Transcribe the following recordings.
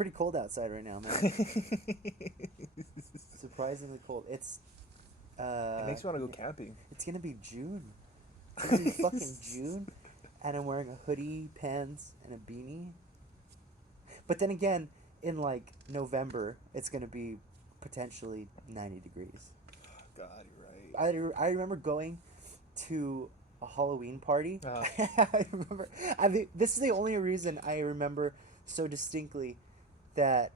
pretty cold outside right now, man. Surprisingly cold. It makes me want to go camping. It's gonna be June. It's gonna be fucking June, and I'm wearing a hoodie, pants, and a beanie. But then again, in like November, it's gonna be potentially 90 degrees. God, you're right. I remember going to a Halloween party. Uh-huh. I remember. This is the only reason I remember so distinctly that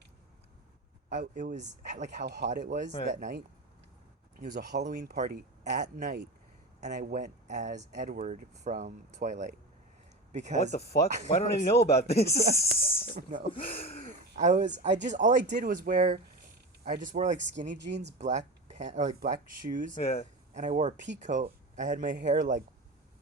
it was like how hot it was that night. It was a Halloween party at night, and I went as Edward from Twilight. Because what the fuck? Why don't I know about this? No, all I did was I just wore like skinny jeans, black black shoes, and I wore a pea coat. I had my hair like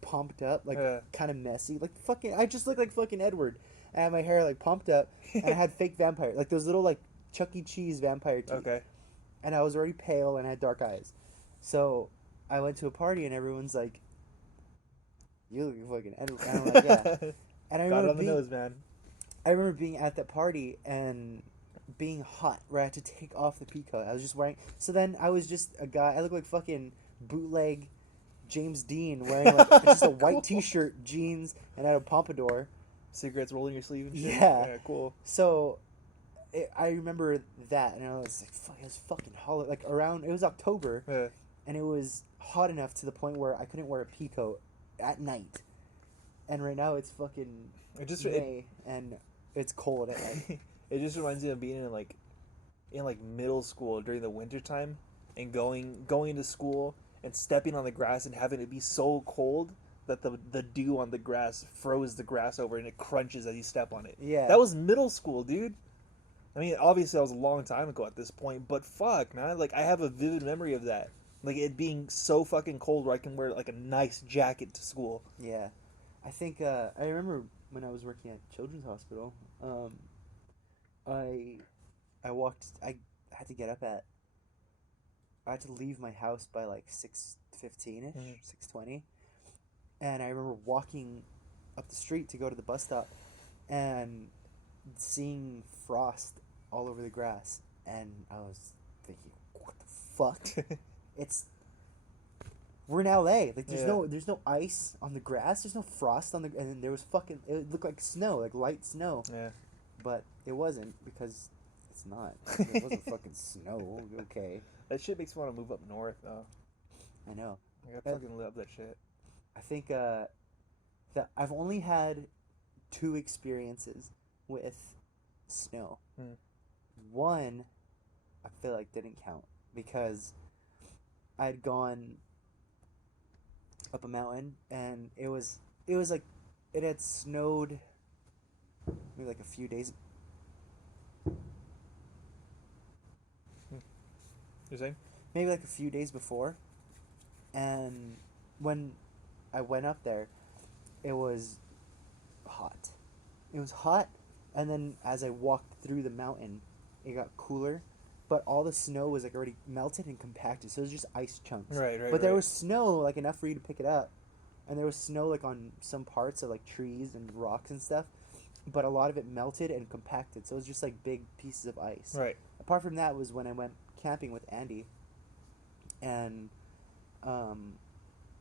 pumped up, like kind of messy, like fucking. I just looked like fucking Edward. I had my hair like pumped up, and I had fake vampire, like those little like Chuck E. Cheese vampire teeth. Okay. And I was already pale and I had dark eyes, so I went to a party and everyone's like, "You look fucking Edward." And I'm like, "Yeah." And I got remember it on the nose, man. I remember being at that party and being hot where I had to take off the pea coat. I was just wearing. So then I was just a guy. I looked like fucking bootleg James Dean wearing like just a white T-shirt, jeans, and I had a pompadour. Cigarettes rolling your sleeve and shit. Yeah, cool. So I remember that, and I was like, "Fuck, it's fucking hot." Like around, it was October, and it was hot enough to the point where I couldn't wear a pea coat at night. And right now it's fucking May, and it's cold at night. It just reminds me of being in middle school during the winter time, and going to school and stepping on the grass and having it be so cold that the dew on the grass froze the grass over and it crunches as you step on it. Yeah, that was middle school, dude. I mean, obviously that was a long time ago at this point, but fuck, man, like I have a vivid memory of that, like it being so fucking cold where I can wear like a nice jacket to school. Yeah, I think I remember when I was working at Children's Hospital. I had to get up at. I had to leave my house by like 6:15ish, 6:20, and I remember walking up the street to go to the bus stop, and seeing frost all over the grass, and I was thinking, what the fuck? We're in LA. Like there's no ice on the grass. There's no frost on the, and there was fucking. It looked like snow, like light snow. Yeah. But it wasn't because it's not. It wasn't fucking snow. Okay. That shit makes me want to move up north, though. I know. I fucking love that shit. I think that I've only had 2 experiences with snow. One, I feel like didn't count because I'd gone up a mountain and it was like it had snowed maybe like a few days. You're saying? Maybe like a few days before, and when I went up there, it was hot. It was hot, and then as I walked through the mountain, it got cooler, but all the snow was like already melted and compacted, so it was just ice chunks. Right. But there was snow, like enough for you to pick it up, and there was snow like on some parts of like trees and rocks and stuff, but a lot of it melted and compacted, so it was just like big pieces of ice. Right. Apart from that was when I went camping with Andy, and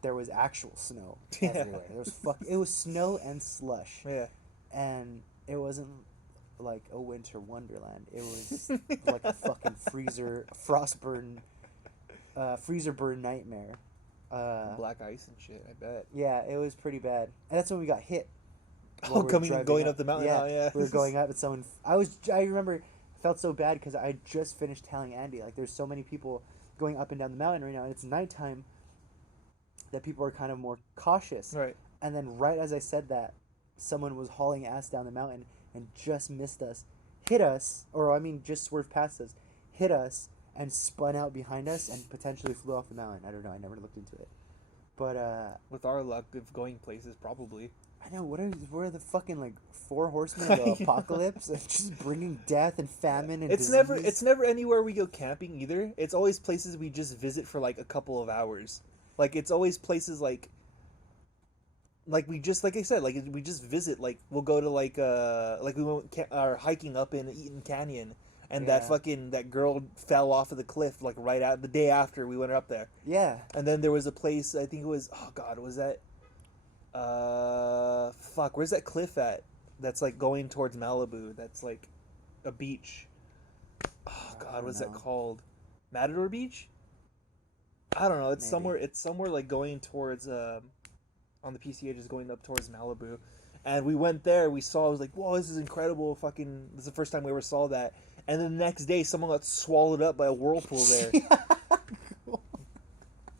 there was actual snow everywhere. There was it was snow and slush. Yeah. And it wasn't like a winter wonderland. It was like a fucking freezer burn nightmare. Black ice and shit, I bet. Yeah, it was pretty bad. And that's when we got hit. Going up the mountain. Yeah, yeah. We were going up, and someone. I remember, I felt so bad because I just finished telling Andy like there's so many people going up and down the mountain right now, and it's nighttime. That people are kind of more cautious. Right. And then right as I said that, someone was hauling ass down the mountain and just missed us, hit us, just swerved past us, hit us, and spun out behind us and potentially flew off the mountain. I don't know. I never looked into it. But with our luck of going places, probably. I know. What are the fucking like 4 horsemen of the apocalypse? Just bringing death and famine and disease? It's never anywhere we go camping either. It's always places we just visit for like a couple of hours. Like it's always places like like we just like I said, like we just visit. Like we'll go to like we went hiking up in Eaton Canyon, and Yeah. that girl fell off of the cliff like right out the day after we went up there. Yeah. And then there was a place, I think it was, oh god, was that where's that cliff at? That's like going towards Malibu. That's like a beach. Oh god, what's that called? Matador Beach? I don't know. It's Maybe. somewhere like going towards on the PCH is going up towards Malibu. And we went there, we saw, I was like, whoa, this is incredible, fucking, this is the first time we ever saw that. And then the next day, someone got swallowed up by a whirlpool there.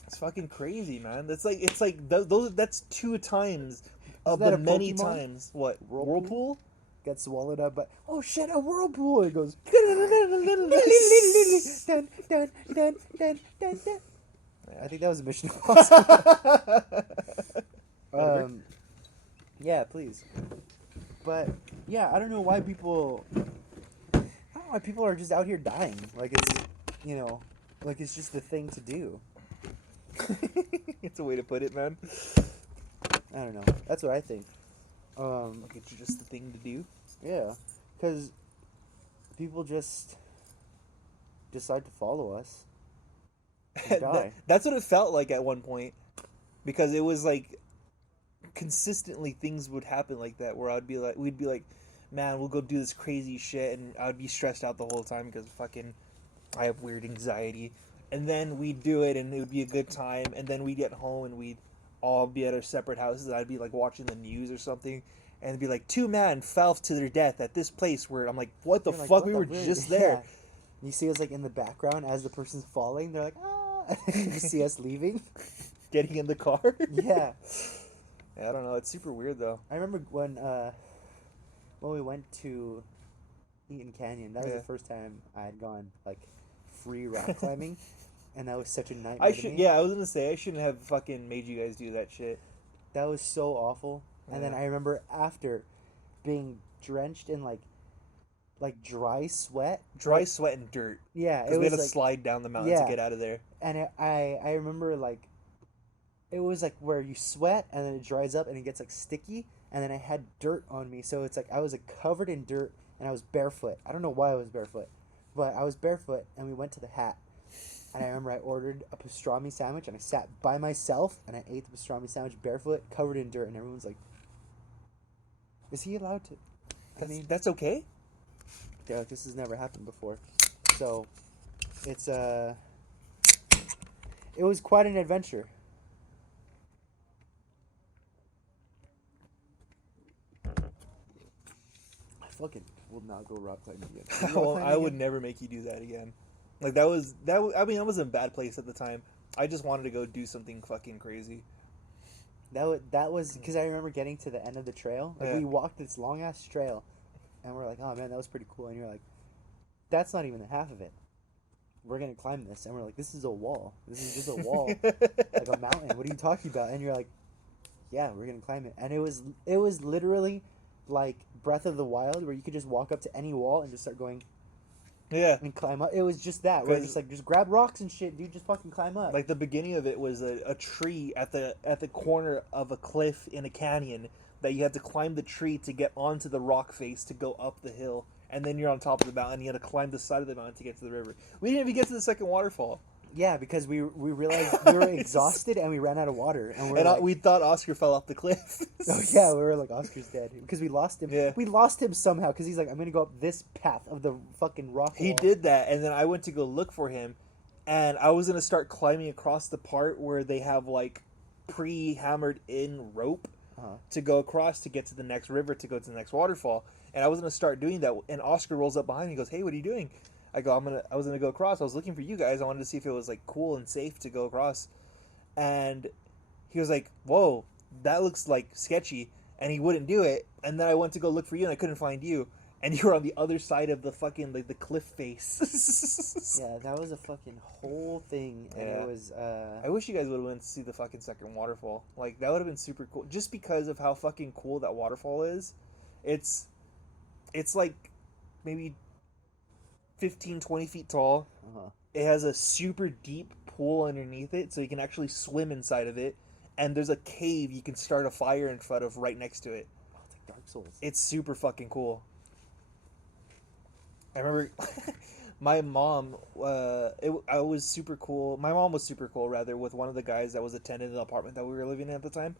It's fucking crazy, man. That's like, it's like, that's 2 times of the many Pokemon? times. What, whirlpool? Got swallowed up by, oh shit, a whirlpool. It goes. Dun, dun, dun, dun, dun, dun. I think that was a Mission Impossible. Yeah, please. But yeah, I don't know why people. I don't know why people are just out here dying. Like it's, like it's just the thing to do. It's a way to put it, man. I don't know. That's what I think. Like it's just the thing to do. Yeah, because people just decide to follow us. And die. That's what it felt like at one point, because it was like consistently things would happen like that where we'd be like, man, we'll go do this crazy shit, and I would be stressed out the whole time because fucking I have weird anxiety, and then we'd do it and it would be a good time, and then we'd get home and we'd all be at our separate houses, and I'd be like watching the news or something, and it'd be like 2 men fell to their death at this place where I'm like, what the You're like, fuck, what we the were fuck? just there. Yeah. You see us like in the background as the person's falling. They're like, ah. You see us leaving. Getting in the car. Yeah. I don't know. It's super weird though. I remember when we went to Eaton Canyon. That was the first time I had gone like free rock climbing, and that was such a nightmare. To me. Yeah, I was gonna say I shouldn't have fucking made you guys do that shit. That was so awful. Yeah. And then I remember after being drenched in like dry sweat. Dry sweat and dirt. Yeah, because we had to slide down the mountain to get out of there. And I remember like it was like where you sweat and then it dries up and it gets like sticky, and then I had dirt on me, so it's like I was like covered in dirt and I was barefoot. I don't know why I was barefoot, but I was barefoot, and we went to the Hat, and I remember I ordered a pastrami sandwich, and I sat by myself and I ate the pastrami sandwich barefoot, covered in dirt, and everyone's like, "Is he allowed to?" That's okay. They're like, "This has never happened before," so it's it was quite an adventure. I fucking will not go rock climbing again. I would never make you do that again. Like that was. I mean, I was in a bad place at the time. I just wanted to go do something fucking crazy. That was because I remember getting to the end of the trail. Like we walked this long ass trail, and we're like, "Oh man, that was pretty cool." And you're like, "That's not even the half of it. We're gonna climb this." And we're like, "This is a wall. This is just a wall, like a mountain. What are you talking about?" And you're like, "Yeah, we're gonna climb it." And it was literally like Breath of the Wild, where you could just walk up to any wall and just start going. Yeah. And climb up. It was just that. Where it's just grab rocks and shit, dude. Just fucking climb up. Like the beginning of it was a tree at the corner of a cliff in a canyon that you had to climb the tree to get onto the rock face to go up the hill, and then you're on top of the mountain. You had to climb the side of the mountain to get to the river. We didn't even get to the second waterfall. Yeah, because we realized we were exhausted and we ran out of water, and we thought Oscar fell off the cliff. Oh yeah, we were like, Oscar's dead because we lost him. Yeah. We lost him somehow because he's like, I'm gonna go up this path of the fucking rock wall. He did that, and then I went to go look for him, and I was gonna start climbing across the part where they have like pre-hammered in rope to go across to get to the next river to go to the next waterfall, and I was gonna start doing that. And Oscar rolls up behind me and goes, "Hey, what are you doing?" I go, I was gonna go across. I was looking for you guys. I wanted to see if it was like cool and safe to go across. And he was like, "Whoa, that looks like sketchy," and he wouldn't do it. And then I went to go look for you, and I couldn't find you. And you were on the other side of the fucking like the cliff face. Yeah, that was a fucking whole thing, and it was. I wish you guys would have went to see the fucking second waterfall. Like that would have been super cool, just because of how fucking cool that waterfall is. It's like maybe 15, 20 feet tall. It has a super deep pool underneath it, so you can actually swim inside of it. and there's a cave you can start a fire in front of right next to it. Oh, it's like Dark Souls. It's super fucking cool. I remember my mom. I was super cool. My mom was super cool, rather, with one of the guys that was attending the apartment that we were living in at the time,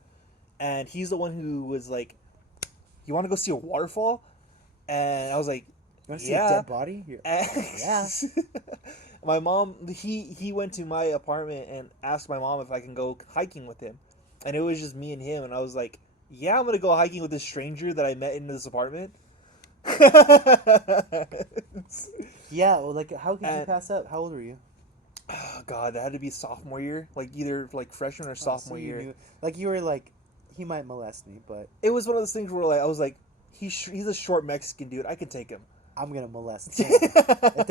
and he's the one who was like, "You want to go see a waterfall?" And I was like, You want to see a dead body? yeah. My mom, he went to my apartment and asked my mom if I can go hiking with him, and it was just me and him, and I was like, "Yeah, I'm gonna go hiking with this stranger that I met in this apartment." Yeah, well, like, how could you pass up? How old were you? Oh God, that had to be sophomore year, like either like freshman or sophomore so year. Like, you were like, he might molest me, but It was one of those things where like I was like, he's a short Mexican dude, I could take him. I'm gonna molest him. if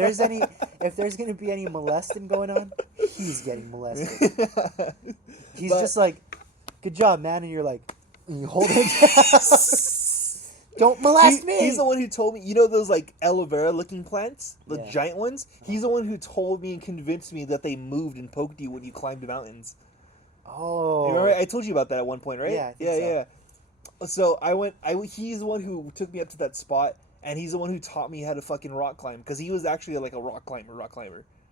there's gonna be any molesting going on, he's getting molested. He's just like, good job, man, and you're like, and you hold him down. Don't molest me. He's the one who told me, you know those like aloe vera looking plants, the Yeah. giant ones. He's the one who told me and convinced me that they moved and poked you when you climbed the mountains. Oh, Remember, I told you about that at one point, right? Yeah, I think so. So he's the one who took me up to that spot, and he's the one who taught me how to fucking rock climb, because he was actually like a rock climber.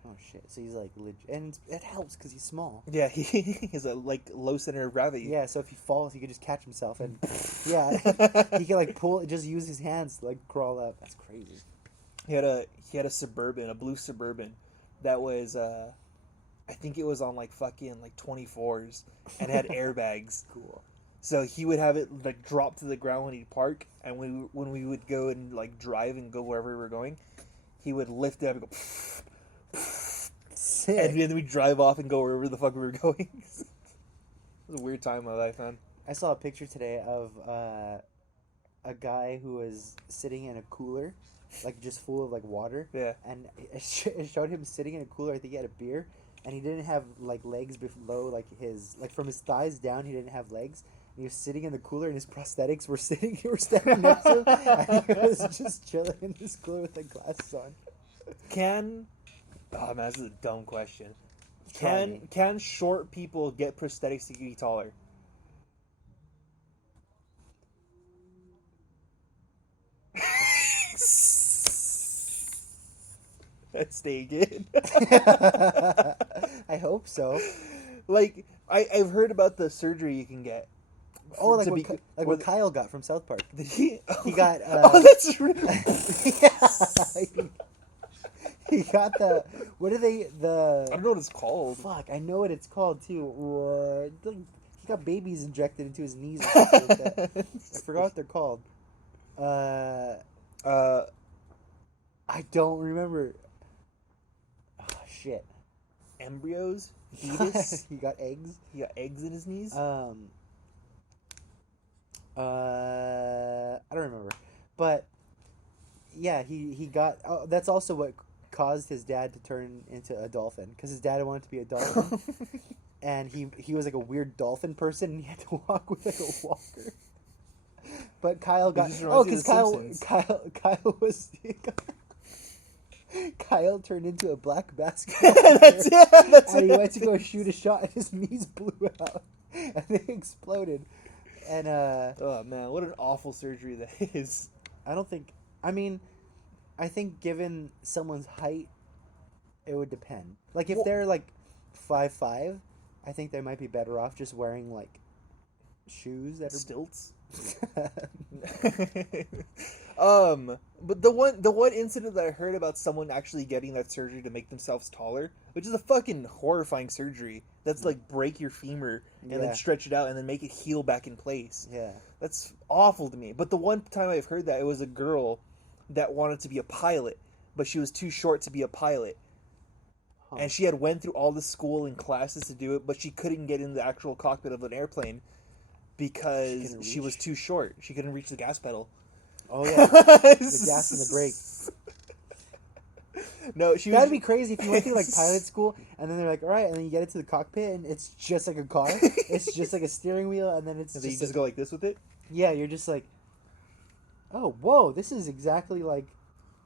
Oh shit! So he's like legit, and it helps because he's small. Yeah, he has a like low center of gravity. Yeah, so if he falls, he could just catch himself, and yeah, he can like pull, just use his hands to like crawl up. That's crazy. He had a Suburban, a blue Suburban, that was I think it was on like fucking like 24s and had airbags. Cool. So he would have it like drop to the ground when he'd park, and when we would go and like drive and go wherever we were going, he would lift it up and go. Sick. And then we drive off and go wherever the fuck we were going. It was a weird time in my life, man. I saw a picture today of a guy who was sitting in a cooler, like just full of like water. Yeah. And it showed him sitting in a cooler. I think he had a beer, and he didn't have like legs below like his from his thighs down. He didn't have legs. And he was sitting in the cooler, and his prosthetics were standing next to him. And he was just chilling in this cooler with like glasses on. Oh man, this is a dumb question. Try me. Can short people get prosthetics to be taller? Stay again. I hope so. Like I've heard about the surgery you can get. Oh, like what Kyle got from South Park. Did he? He got. Oh, that's real. Yeah. He got the. What are they? I don't know what it's called. Fuck, I know what it's called too. He got babies injected into his knees or something like that. I forgot what they're called. I don't remember. Oh, shit. Embryos? Fetus? He got eggs. He got eggs in his knees? I don't remember. But yeah, he got. Oh, that's also what caused his dad to turn into a dolphin, because his dad wanted to be a dolphin, and he was like a weird dolphin person, and he had to walk with like a walker. But Kyle got because Kyle was Kyle turned into a black basketball player, and he went to go shoot a shot, and his knees blew out, and they exploded. And oh man, what an awful surgery that is. I think given someone's height, it would depend. Like, if they're, like, 5'5", I think they might be better off just wearing, like, shoes that are... Stilts? But the one incident that I heard about someone actually getting that surgery to make themselves taller, which is a fucking horrifying surgery. That's, like, break your femur and then stretch it out and then make it heal back in place. Yeah. That's awful to me. But the one time I've heard that, it was a girl that wanted to be a pilot, but she was too short to be a pilot. Huh. And she had went through all the school and classes to do it, but she couldn't get in the actual cockpit of an airplane because she was too short. She couldn't reach the gas pedal. Oh yeah, the gas and the brake. No, that'd be crazy if you went through like pilot school and then they're like, all right, and then you get into the cockpit and it's just like a car. It's just like a steering wheel, and then it's and just you go like this with it. Yeah, you're just like, oh, whoa, this is exactly like,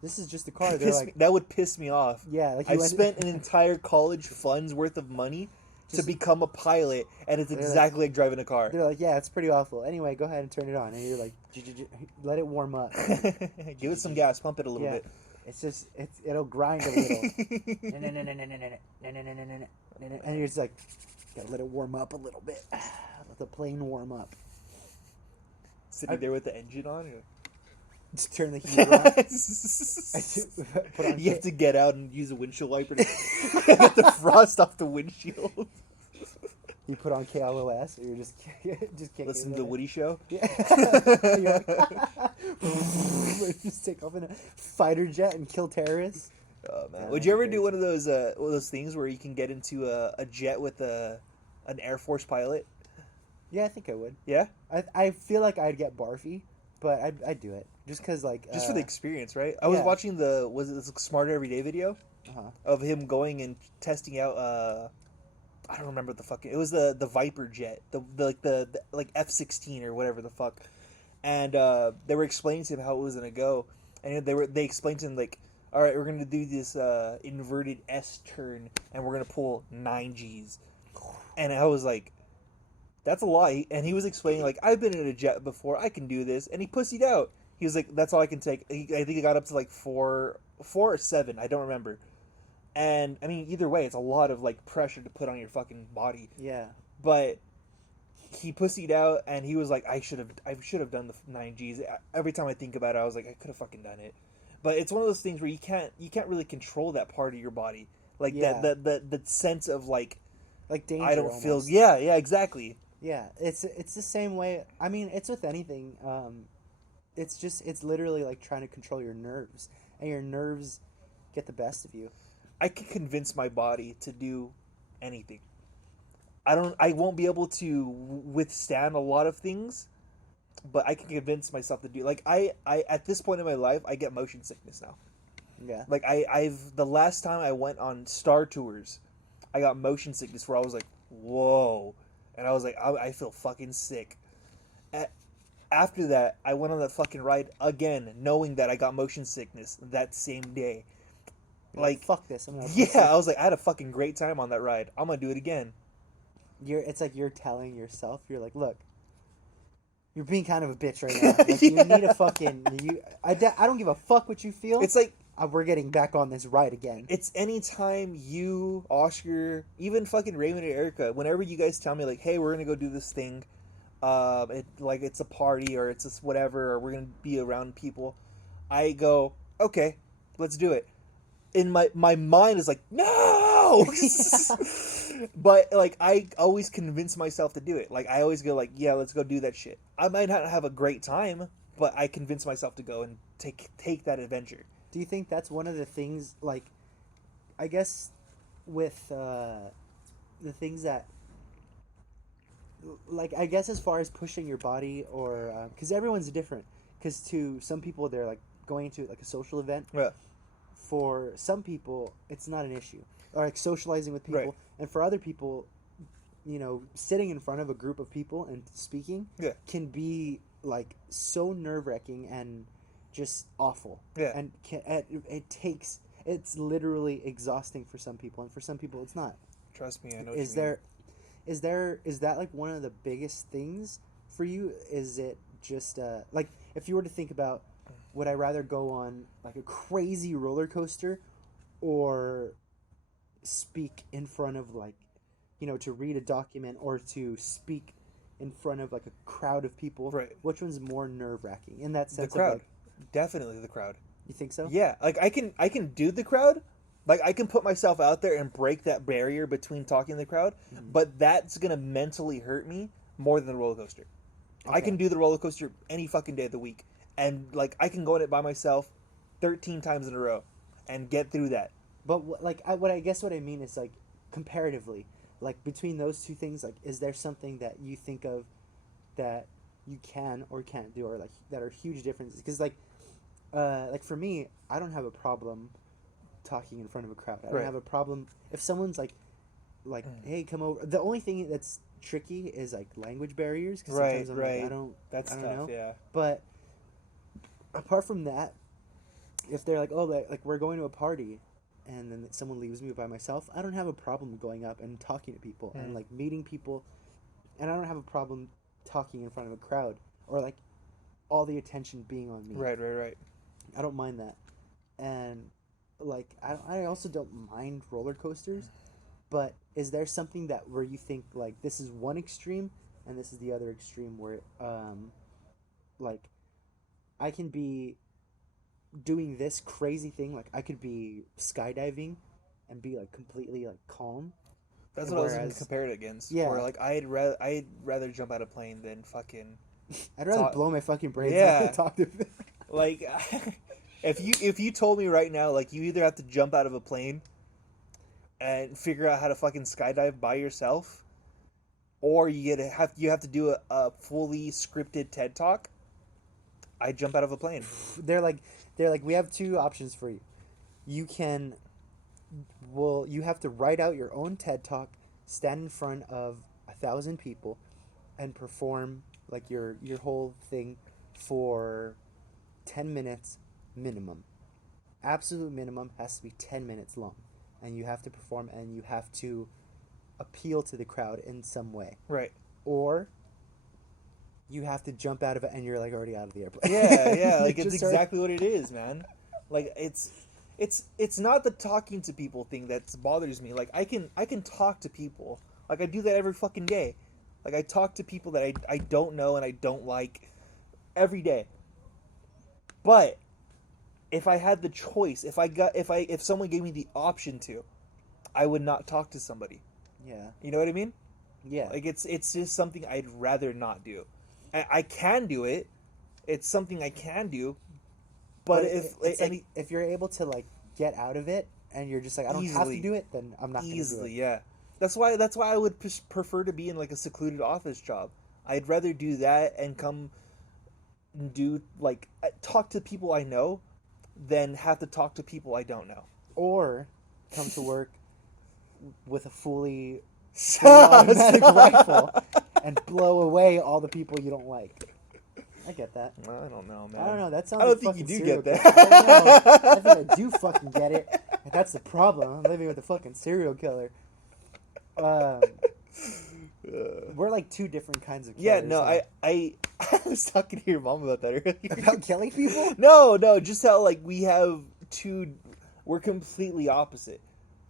this is just a car. They're like, that would piss me off. Yeah, like I spent an entire college fund's worth of money to become a pilot, and it's exactly like driving a car. They're like, yeah, it's pretty awful. Anyway, go ahead and turn it on, and you're like, let it warm up. Give it some gas, pump it a little bit. It's just it'll grind a little, and you're just like, gotta let it warm up a little bit. Let the plane warm up. Sitting there with the engine on. Just turn the heater on. You have to get out and use a windshield wiper to get the frost off the windshield. You put on KLOS, or you're just kicking listen to the Woody Show. Yeah. Just take off in a fighter jet and kill terrorists. Oh man! Would you ever do one of those things where you can get into a jet with an Air Force pilot? Yeah, I think I would. Yeah. I feel like I'd get barfy, but I'd do it just because just for the experience, right? I was watching was it this Smarter Everyday video of him going and testing out. I don't remember it was the Viper jet, the F-16 or whatever the fuck, and they were explaining to him how it was gonna go, and they explained to him like, all right, we're gonna do this inverted S turn, and we're gonna pull 9 Gs, and I was like, that's a lot. And he was explaining like, I've been in a jet before, I can do this, and he pussied out. He was like, that's all I can take. I think he got up to like 4 or 7, I don't remember. And I mean, either way, it's a lot of like pressure to put on your fucking body. Yeah. But he pussied out, and he was like, I should have done the 9 Gs. Every time I think about it, I was like, I could have fucking done it. But it's one of those things where you can't really control that part of your body, like the sense of like danger. I don't almost. feel. Yeah, exactly. Yeah, it's the same way. I mean, it's with anything. It's literally like trying to control your nerves, and your nerves get the best of you. I can convince my body to do anything. I won't be able to withstand a lot of things, but I can convince myself to do. Like I at this point in my life, I get motion sickness now. Yeah. Like the last time I went on Star Tours, I got motion sickness where I was like, whoa. And I was like, I feel fucking sick. After that, I went on that fucking ride again, knowing that I got motion sickness that same day. Like, fuck this. I was like, I had a fucking great time on that ride. I'm gonna do it again. It's like you're telling yourself, you're like, look, you're being kind of a bitch right now. Like, you need a fucking... I don't give a fuck what you feel. It's like... we're getting back on this ride again. It's anytime you, Oscar, even fucking Raymond and Erica, whenever you guys tell me, like, hey, we're going to go do this thing, it's a party or it's just whatever, or we're going to be around people, I go, okay, let's do it. In my mind is like, no! But, like, I always convince myself to do it. Like, I always go, like, yeah, let's go do that shit. I might not have a great time, but I convince myself to go and take that adventure. Do you think that's one of the things, like, I guess with the things that, like, I guess as far as pushing your body or, because everyone's different. Because to some people, they're, like, going to, like, a social event. Yeah. For some people, it's not an issue. Or, like, socializing with people. Right. And for other people, you know, sitting in front of a group of people and speaking can be, like, so nerve-wracking and just awful. Yeah. And it's literally exhausting for some people, and for some people it's not. Trust me, I know what is you mean. Is that like one of the biggest things for you? Is it just like, if you were to think about, would I rather go on like a crazy roller coaster or speak in front of, like, you know, to read a document or to speak in front of like a crowd of people? Right. Which one's more nerve-wracking in that sense? The crowd. Of, like, definitely the crowd. You think so? Yeah, like I can do the crowd. Like, I can put myself out there and break that barrier between talking to the crowd, but that's gonna mentally hurt me more than the roller coaster. Okay. I can do the roller coaster any fucking day of the week, and like I can go on it by myself 13 times in a row and get through that. But what I mean is, like, comparatively, like, between those two things, like, is there something that you think of that you can or can't do, or like that are huge differences? Because like for me, I don't have a problem talking in front of a crowd. I don't have a problem if someone's like, hey, come over. The only thing that's tricky is like language barriers. Cause sometimes I'm like, I don't know. Yeah. But apart from that, if they're like, oh, like we're going to a party, and then someone leaves me by myself, I don't have a problem going up and talking to people and like meeting people, and I don't have a problem talking in front of a crowd or like all the attention being on me. Right. I don't mind that, and like I also don't mind roller coasters, but is there something that where you think like this is one extreme and this is the other extreme where like I can be doing this crazy thing, like I could be skydiving and be like completely like calm. That's what I was going to compare it against. Yeah. Where like I'd rather jump out of a plane than fucking. I'd rather blow my fucking brains Yeah. out and talk to. Like, if you told me right now, like you either have to jump out of a plane and figure out how to fucking skydive by yourself, or you have to do a fully scripted TED talk, I'd jump out of a plane. They're like we have two options for you. You can, well, you have to write out your own TED talk, stand in front of 1,000 people, and perform like your whole thing for 10 minutes minimum. Absolute minimum has to be 10 minutes long, and you have to perform and you have to appeal to the crowd in some way. Right. Or you have to jump out of it and you're like already out of the airplane. Yeah, like it's exactly what it is, man. Like it's not the talking to people thing that bothers me. Like I can talk to people. Like I do that every fucking day. Like I talk to people that I don't know and I don't like every day. But if I had the choice, if someone gave me the option to, I would not talk to somebody. Yeah. You know what I mean? Yeah. Like it's just something I'd rather not do. I can do it. It's something I can do. But if you're able to like get out of it and you're just like I don't have to do it, then I'm not going to do it. Easily, yeah. That's why I would prefer to be in like a secluded office job. I'd rather do that and come and do like talk to people I know than have to talk to people I don't know. Or come to work with a fully automatic rifle and blow away all the people you don't like. I get that. I don't know, man. I don't know. That sounds. I don't like think you do serial get killer. that. I don't know. I think I do fucking get it. And that's the problem. I'm living with a fucking serial killer. We're like two different kinds of killers. Yeah, no, I was talking to your mom about that earlier. About killing people? No, just how like we're completely opposite.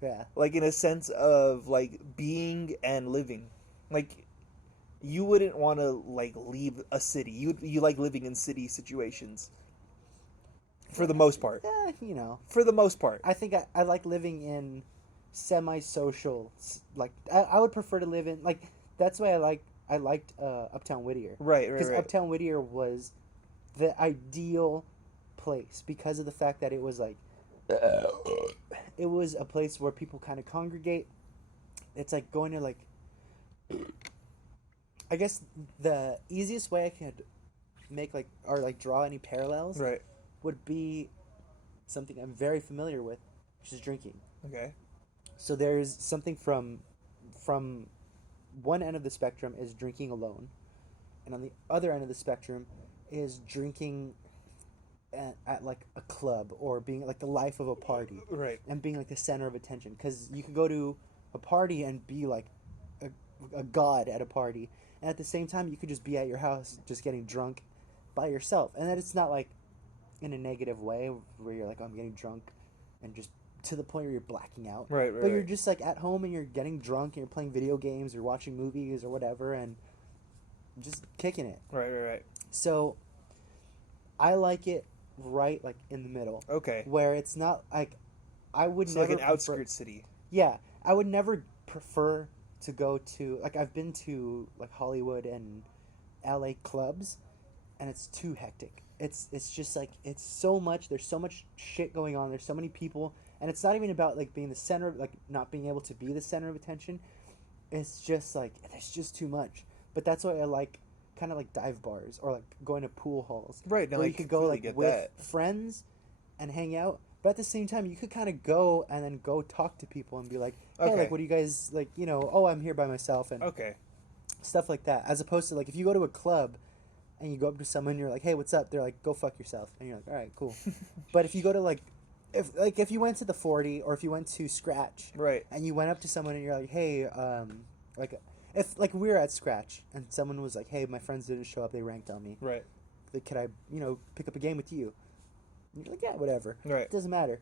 Yeah. Like in a sense of like being and living. Like you wouldn't want to like leave a city. You like living in city situations. For the most part. Yeah, you know. For the most part. I think I like living in semi-social, like I would prefer to live in like that's why I liked Uptown Whittier. Right. Because Uptown Whittier was the ideal place because of the fact that it was like it was a place where people kind of congregate. It's like going to like I guess the easiest way I could make like or like draw any parallels would be something I'm very familiar with, which is drinking. Okay. So there's something from one end of the spectrum is drinking alone, and on the other end of the spectrum is drinking at like a club or being like the life of a party, right? And being like the center of attention, because you could go to a party and be like a god at a party, and at the same time you could just be at your house just getting drunk by yourself, and that it's not like in a negative way where you're like, I'm getting drunk and just to the point where you're blacking out. Right. But you're just like at home and you're getting drunk and you're playing video games or watching movies or whatever and just kicking it. Right. So I like it right like in the middle. Okay. Where it's not like I would so never like an outskirts city. Yeah. I would never prefer to go to like I've been to like Hollywood and LA clubs and it's too hectic. It's just like it's so much there's so much shit going on, there's so many people. And it's not even about like being the center of like not being able to be the center of attention. It's just like there's just too much. But that's why I like kind of like dive bars or like going to pool halls. Right. Where you could go like with friends and hang out. But at the same time, you could kind of go and then go talk to people and be like, hey, like what do you guys like? You know, oh, I'm here by myself and stuff like that. As opposed to like if you go to a club and you go up to someone and you're like, hey, what's up? They're like, go fuck yourself. And you're like, all right, cool. But if you go to like if you went to the 40 or if you went to Scratch, Right. and you went up to someone and you're like, hey, like if like we were at Scratch and someone was like, hey, my friends didn't show up, they ranked on me. Right. Like, could I, pick up a game with you? And you're like, yeah, whatever. Right. It doesn't matter.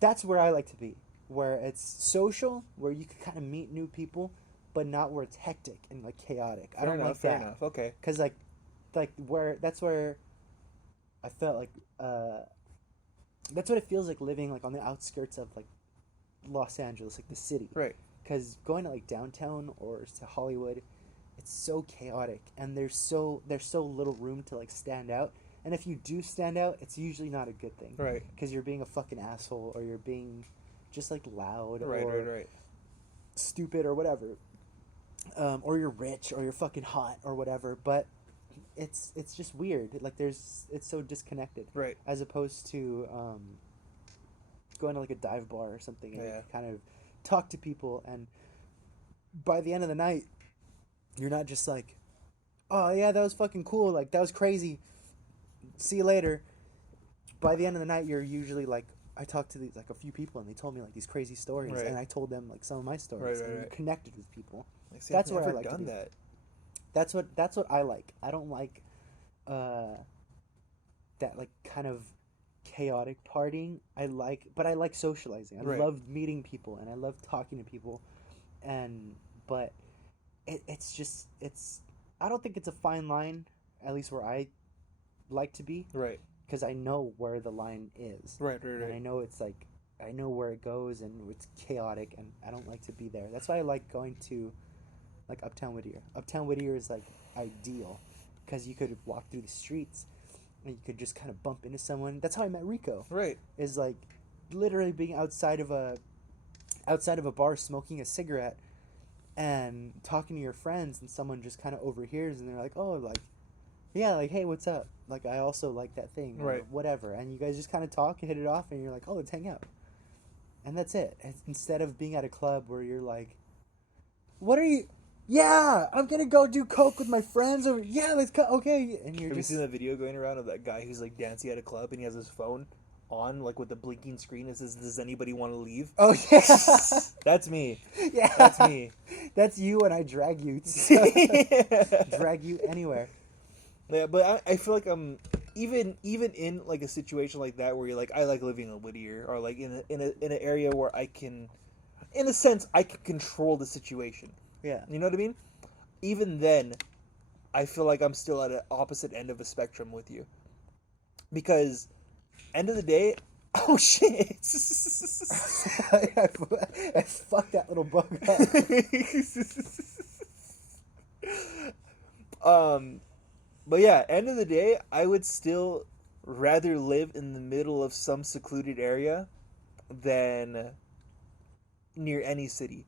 That's where I like to be, where it's social, where you can kind of meet new people, but not where it's hectic and like chaotic. I don't like that. Fair enough. Okay. Because like that's where I felt like that's what it feels like living like on the outskirts of like Los Angeles, like the city. Right. Because going to like downtown or to Hollywood, it's so chaotic and there's so little room to like stand out. And if you do stand out, it's usually not a good thing. Right. Because you're being a fucking asshole or you're being just like loud Right. or Right. stupid or whatever. Or you're rich or you're fucking hot or whatever. But it's just weird. Like it's so disconnected. Right. As opposed to going to like a dive bar or something and you kind of talk to people, and by the end of the night you're not just like, oh yeah, that was fucking cool, like that was crazy, see you later. By the end of the night you're usually like, I talked to these like a few people and they told me like these crazy stories, right. and I told them like some of my stories, and you connected with people. See, that's I've what I never like done to do. that. That's what I like. I don't like that like kind of chaotic partying. I like socializing. I Right. love meeting people and I love talking to people, but it's I don't think it's a fine line, at least where I like to be, Right. because I know where the line is. Right. And I know it's like, I know where it goes and it's chaotic and I don't like to be there. That's why I like going to like Uptown Whittier. Uptown Whittier is like ideal because you could walk through the streets and you could just kind of bump into someone. That's how I met Rico. Right. Is like literally being outside of a bar smoking a cigarette and talking to your friends, and someone just kind of overhears and they're like, oh, like, yeah, like, hey, what's up? Like, I also like that thing, or right, whatever. And you guys just kind of talk and hit it off, and you're like, oh, let's hang out. And that's it. And instead of being at a club where you're like, what are you? Yeah, I'm gonna go do coke with my friends. Or yeah, let's go. Okay, and you're Have just. you seen that video going around of that guy who's like dancing at a club and he has his phone on, like with the blinking screen? It says, "Does anybody want to leave?" Oh yeah, that's me. Yeah, that's me. That's you, and I drag you. Drag you anywhere. Yeah, but I feel like I'm even in like a situation like that where you're like, I like living in Whittier, or like in an area where I can, in a sense, I can control the situation. Yeah. You know what I mean? Even then, I feel like I'm still at an opposite end of a spectrum with you. Because, end of the day, oh shit! I fucked that little bug up. But yeah, end of the day, I would still rather live in the middle of some secluded area than near any city.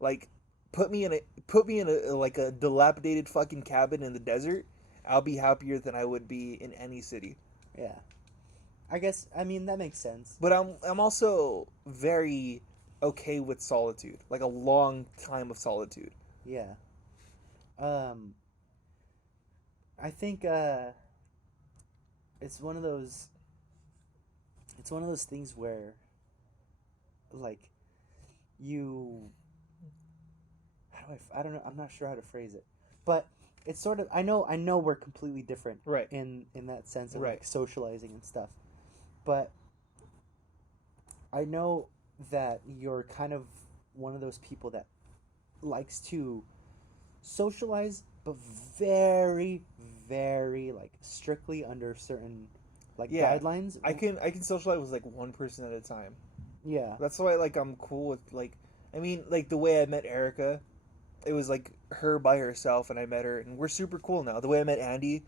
Like, put me in a like a dilapidated fucking cabin in the desert. I'll be happier than I would be in any city. Yeah, I guess, I mean, that makes sense. But I'm also very okay with solitude, like a long time of solitude. Yeah. I think it's one of those things where like you, I don't know, I'm not sure how to phrase it, but it's sort of, I know we're completely different, right, in that sense of right, like socializing and stuff, but I know that you're kind of one of those people that likes to socialize, but very, very like strictly under certain like guidelines. I can socialize with like one person at a time. Yeah, that's why like I'm cool with like, I mean, like the way I met Erica, it was like her by herself and I met her and we're super cool now. The way I met Andy,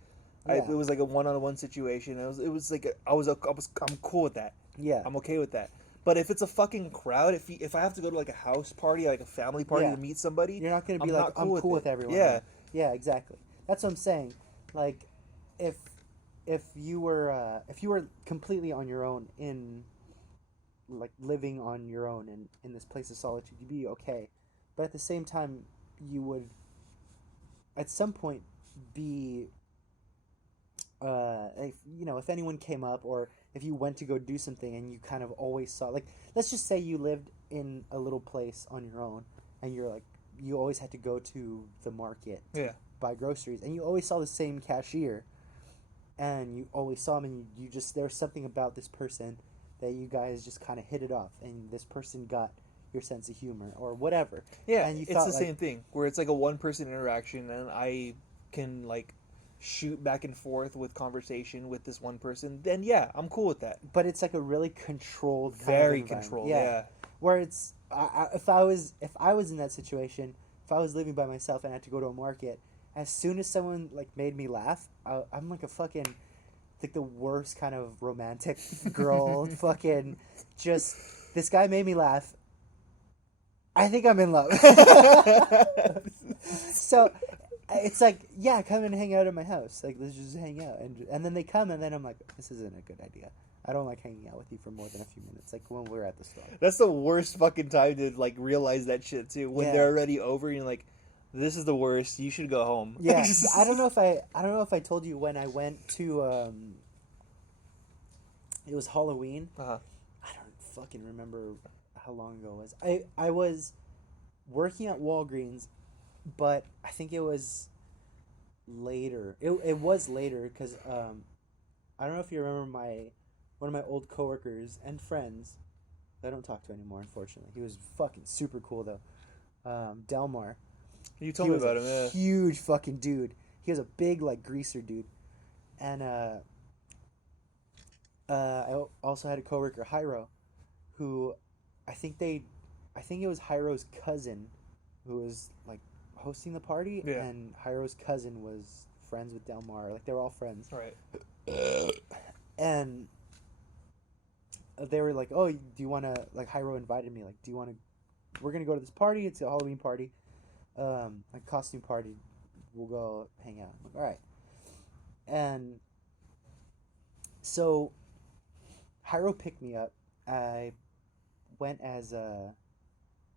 it was like a one-on-one situation. It was like I'm cool with that. Yeah, I'm okay with that. But if it's a fucking crowd, if I have to go to like a house party, like a family party to meet somebody, you're not gonna be like, I'm cool with everyone. Yeah, exactly. That's what I'm saying. Like, if you were completely on your own, in like living on your own in this place of solitude, you'd be okay. But at the same time, you would at some point be if anyone came up, or if you went to go do something and you kind of always saw, like, let's just say you lived in a little place on your own, and you're like, you always had to go to the market to buy groceries, and you always saw the same cashier, and you always saw him, and you just, there was something about this person that you guys just kind of hit it off, and this person got your sense of humor or whatever. Yeah, and you it's thought, the like, same thing where it's like a one-person interaction, and I can like shoot back and forth with conversation with this one person. Then yeah, I'm cool with that. but it's like a really controlled kind Very of environment. controlled. Yeah. Where it's if I was in that situation, if I was living by myself and I had to go to a market, as soon as someone like made me laugh, I'm like a fucking, like the worst kind of romantic girl. Fucking just, this guy made me laugh, I think I'm in love. So it's like, yeah, come and hang out at my house. Like, let's just hang out. And then they come, and then I'm like, this isn't a good idea. I don't like hanging out with you for more than a few minutes. Like when we're at the store. That's the worst fucking time to like realize that shit too. When Yeah. they're already over, you're like, this is the worst. You should go home. Yeah, I don't know if I told you when I went to it was Halloween. Uh-huh. I don't fucking remember how long ago it was. I was working at Walgreens, but I think it was later. It was later because I don't know if you remember one of my old coworkers and friends that I don't talk to anymore, unfortunately. He was fucking super cool though. Delmar. You told me about him. Yeah. Huge fucking dude. He was a big like greaser dude, and I also had a coworker, Hyro, who I think it was Hyro's cousin who was like hosting the party, Yeah. and Hyro's cousin was friends with Delmar. Like, they were all friends. Right. And they were like, "Oh, do you want to?" Like, Hyro invited me. Like, "Do you want to? We're gonna go to this party. It's a Halloween party, like costume party. We'll go hang out." I'm like, all right. And so Hyro picked me up. I went as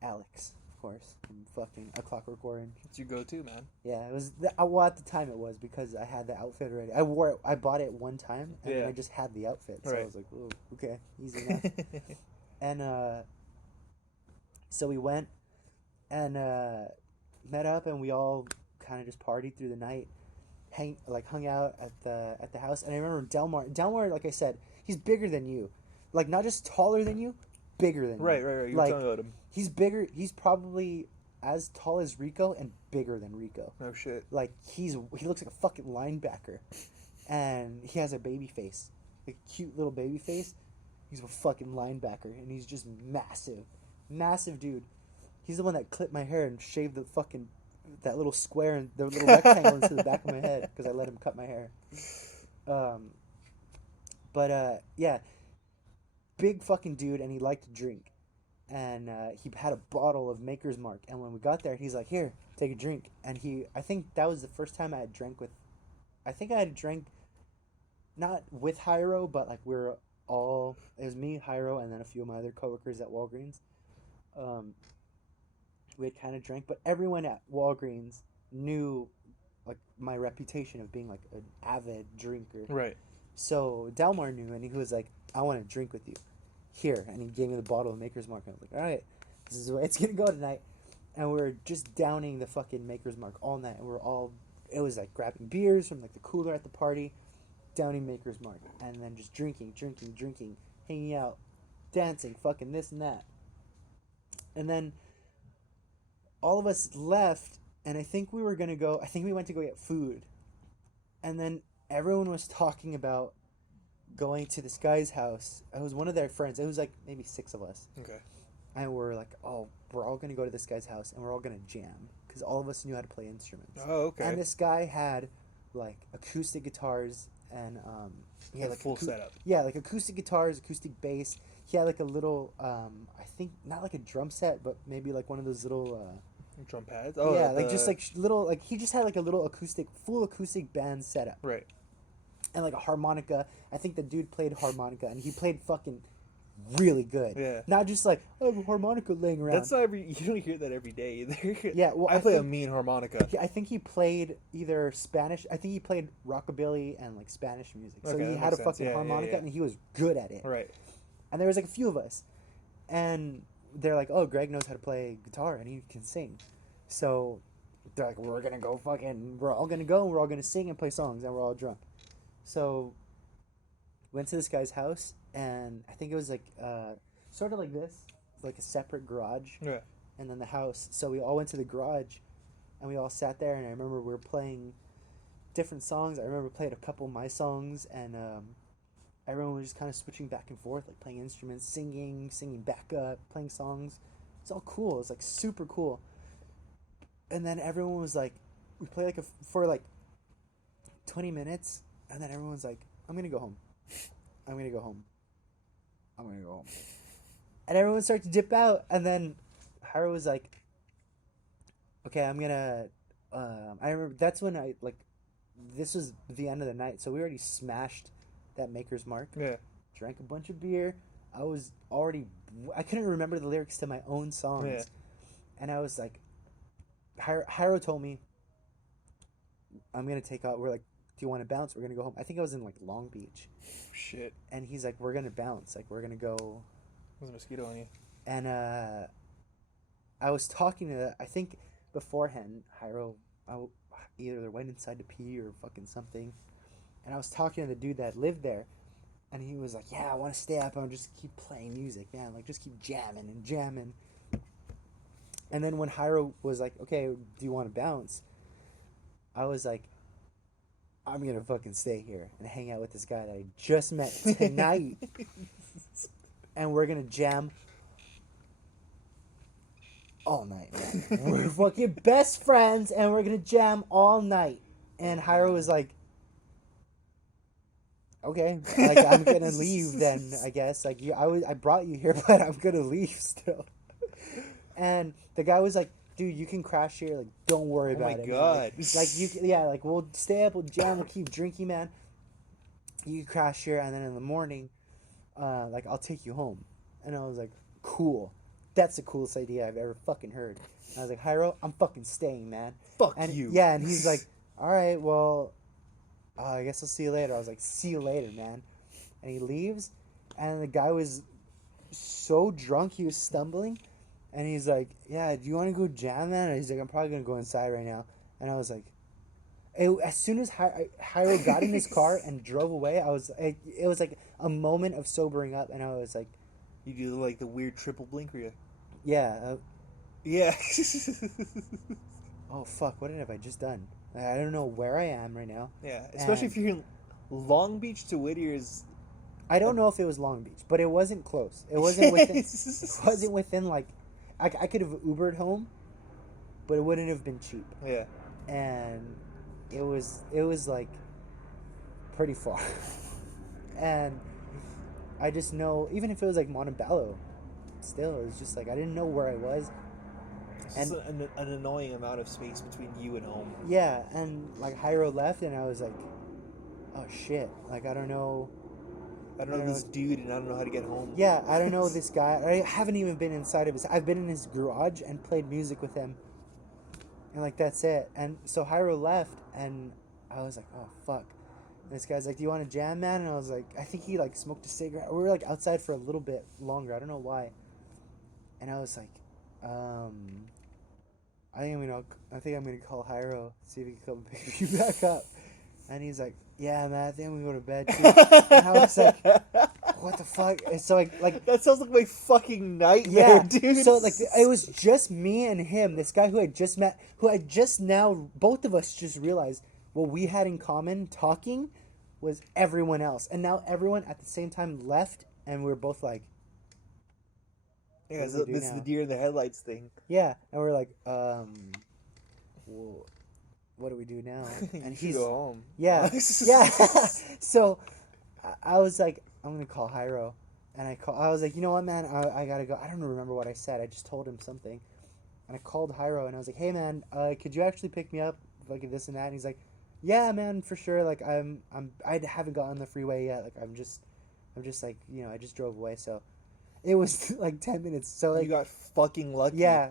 Alex, of course, from fucking A Clockwork Orange. It's your go-to, man. Yeah, it was. Well, at the time it was because I had the outfit already. I wore it. I bought it one time, and then Yeah. I just had the outfit. So Right. I was like, "Oh, okay, easy enough." And so we went and met up, and we all kind of just partied through the night, hung out at the house. And I remember Delmar, like I said, he's bigger than you, like not just taller than you, bigger than Right. you. You're Like, telling me about him. he's bigger. He's probably as tall as Rico and bigger than Rico. No shit. Like, he looks like a fucking linebacker, and he has a baby face, a cute little baby face. He's a fucking linebacker, and he's just massive dude. He's the one that clipped my hair and shaved that little square and the little rectangle into the back of my head because I let him cut my hair. Yeah, big fucking dude, and he liked to drink, and he had a bottle of Maker's Mark. And when we got there, he's like, "Here, take a drink." And I think that was the first time I had drank with. I think I had drank, not with Hyro, but like it was me, Hyro, and then a few of my other coworkers at Walgreens. We had kind of drank, but everyone at Walgreens knew like my reputation of being like an avid drinker. Right. So Delmar knew, and he was like, "I want to drink with you. Here," and he gave me the bottle of Maker's Mark. I was like, "All right, this is the way it's gonna go tonight." And we were just downing the fucking Maker's Mark all night, and it was like grabbing beers from like the cooler at the party, downing Maker's Mark, and then just drinking, hanging out, dancing, fucking this and that. And then all of us left, and I think we went to go get food. And then everyone was talking about going to this guy's house. It was one of their friends. It was like maybe 6 of us. Okay. And we're like, "Oh, we're all going to go to this guy's house, and we're all going to jam." Because all of us knew how to play instruments. Oh, okay. And this guy had like acoustic guitars, and he had like full setup. Yeah, like acoustic guitars, acoustic bass. He had like a little, I think not like a drum set, but maybe like one of those little. Drum pads. Oh, yeah, like just like little, like he just had like a little full acoustic band setup. Right. And like a harmonica. I think the dude played harmonica, and he played fucking really good. Yeah. Not just like, I have a harmonica laying around. That's not you don't hear that every day either. Yeah, well, I play a mean harmonica. I think he played either Spanish. I think he played rockabilly and like Spanish music. So Okay, he that had a makes sense. fucking Yeah, harmonica, yeah. and he was good at it. Right. And there was like a few of us, and they're like, "Oh, Greg knows how to play guitar and he can sing." So they're like, "We're gonna go fucking. We're all gonna go. And we're all gonna sing and play songs, and we're all drunk." So went to this guy's house, and I think it was like sort of like this, like a separate garage, Yeah. and then the house. So we all went to the garage, and we all sat there. And I remember we were playing different songs. I remember playing a couple of my songs, and everyone was just kind of switching back and forth, like playing instruments, singing back up, playing songs. It's all cool. It's like super cool. And then everyone was like, we played like for like 20 minutes, and then everyone's like, I'm gonna go home. I'm gonna go home. I'm gonna go home. And everyone started to dip out, and then Hira was like, okay, I'm gonna. I remember that's when I like. This was the end of the night, so we already smashed that Maker's Mark. Yeah. Drank a bunch of beer. I was already. I couldn't remember the lyrics to my own songs, Yeah. and I was like, Hiro told me, I'm gonna take out. We're like, do you want to bounce? We're gonna go home. I think I was in like Long Beach, Shit. and he's like, we're gonna bounce. Like we're gonna go. There's a mosquito on you. And I was talking to. I think beforehand, Hiro, either went inside to pee or fucking something, and I was talking to the dude that lived there, and he was like, "Yeah, I want to stay up and just keep playing music, man. Like just keep jamming and jamming." And then when Hiro was like, "Okay, do you want to bounce?" I was like, "I'm gonna fucking stay here and hang out with this guy that I just met tonight, and we're gonna jam all night, man. We're fucking best friends, and we're gonna jam all night." And Hiro was like, "Okay, like I'm gonna leave then. I guess like I brought you here, but I'm gonna leave still." And the guy was like, "Dude, you can crash here. Like, don't worry about it. Oh my man. god. Like you, yeah, like we'll stay up, we'll jam, we'll keep drinking, man. You can crash here, and then in the morning, like I'll take you home." And I was like, "Cool. That's the coolest idea I've ever fucking heard." And I was like, "Hiro, I'm fucking staying, man." Fuck And you. yeah, and he's like, "All right, well, I guess I'll see you later." I was like, "See you later, man." And he leaves, and the guy was so drunk he was stumbling, and he's like, "Yeah, do you want to go jam, man?" And he's like, "I'm probably gonna go inside right now." And I was like, as soon as Hiro got in his car and drove away, it was like a moment of sobering up, and I was like, You do like the weird triple blink where you... "Yeah, Yeah. oh fuck, what have I just done? I don't know where I am right now." Yeah. Especially if you're in Long Beach to Whittier is... I don't know if it was Long Beach, but it wasn't close. It wasn't within. It wasn't within like, I could have Ubered home, but it wouldn't have been cheap. Yeah. And it was like pretty far. And I just know, even if it was like Montebello, still it was just like I didn't know where I was. It's an annoying amount of space between you and home. Yeah, and like Hiro left, and I was like, oh shit, like I don't know. I don't know this dude, and I don't know how to get home. Yeah, I don't know this guy. I haven't even been inside of his. I've been in his garage and played music with him, and like that's it. And so Hiro left, and I was like, oh fuck. And this guy's like, "Do you want to jam, man?" And I was like, I think he like smoked a cigarette. We were like outside for a little bit longer. I don't know why. And I was like, I think I'm gonna call Hiro, see if he can come pick you back up. And he's like, "Yeah, man, I think I'm gonna go to bed too." And I was like, what the fuck? And so like that sounds like my fucking nightmare, yeah, dude. So like it was just me and him. This guy who I just met, who I just now, both of us just realized what we had in common talking was everyone else, and now everyone at the same time left, and we were both like, yeah, what do we do this is now? the deer in the headlights thing. Yeah, and we're like, well, what do we do now? And You should go home. yeah, yeah. So I was like, I'm gonna call Hiro, and I was like, you know what, man, I gotta go. I don't remember what I said. I just told him something, and I called Hiro, and I was like, hey man, could you actually pick me up, like this and that? And he's like, yeah, man, for sure. Like I haven't gotten on the freeway yet. Like I'm just like, you know, I just drove away, so It was like 10 minutes. So like, you got fucking lucky. yeah.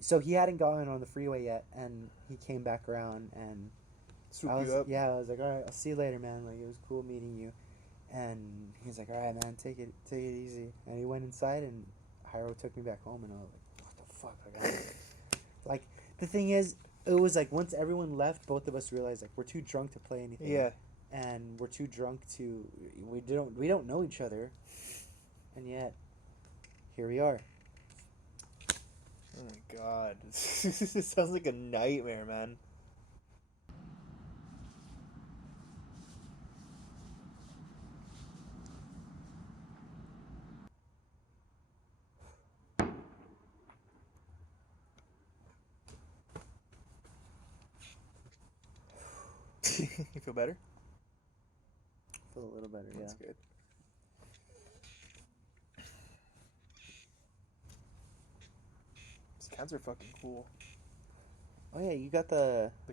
So he hadn't gotten on the freeway yet, and he came back around, and Swoop I was you up. yeah, I was like, all right, I'll see you later, man. Like, it was cool meeting you. And he's like, all right, man, take it easy. And he went inside, and Hyro took me back home, and I was like, what the fuck? Like, the thing is, it was like once everyone left, both of us realized like we're too drunk to play anything. Yeah. And we're too drunk to we don't know each other, and yet here we are. Oh my god. This sounds like a nightmare, man. You feel better? Feel a little better, yeah. That's good. These cans are fucking cool. Oh yeah, you got the The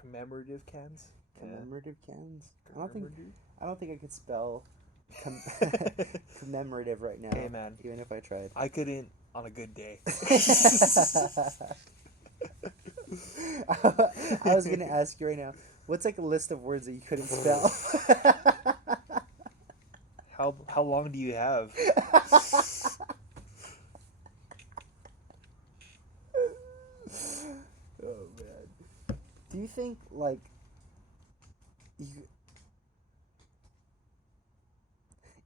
commemorative cans. commemorative cans. Commemorative? I don't think I could spell commemorative right now. Hey man, even if I tried. I couldn't on a good day. I was gonna ask you right now. What's like a list of words that you couldn't spell? How long do you have? Oh man. Do you think like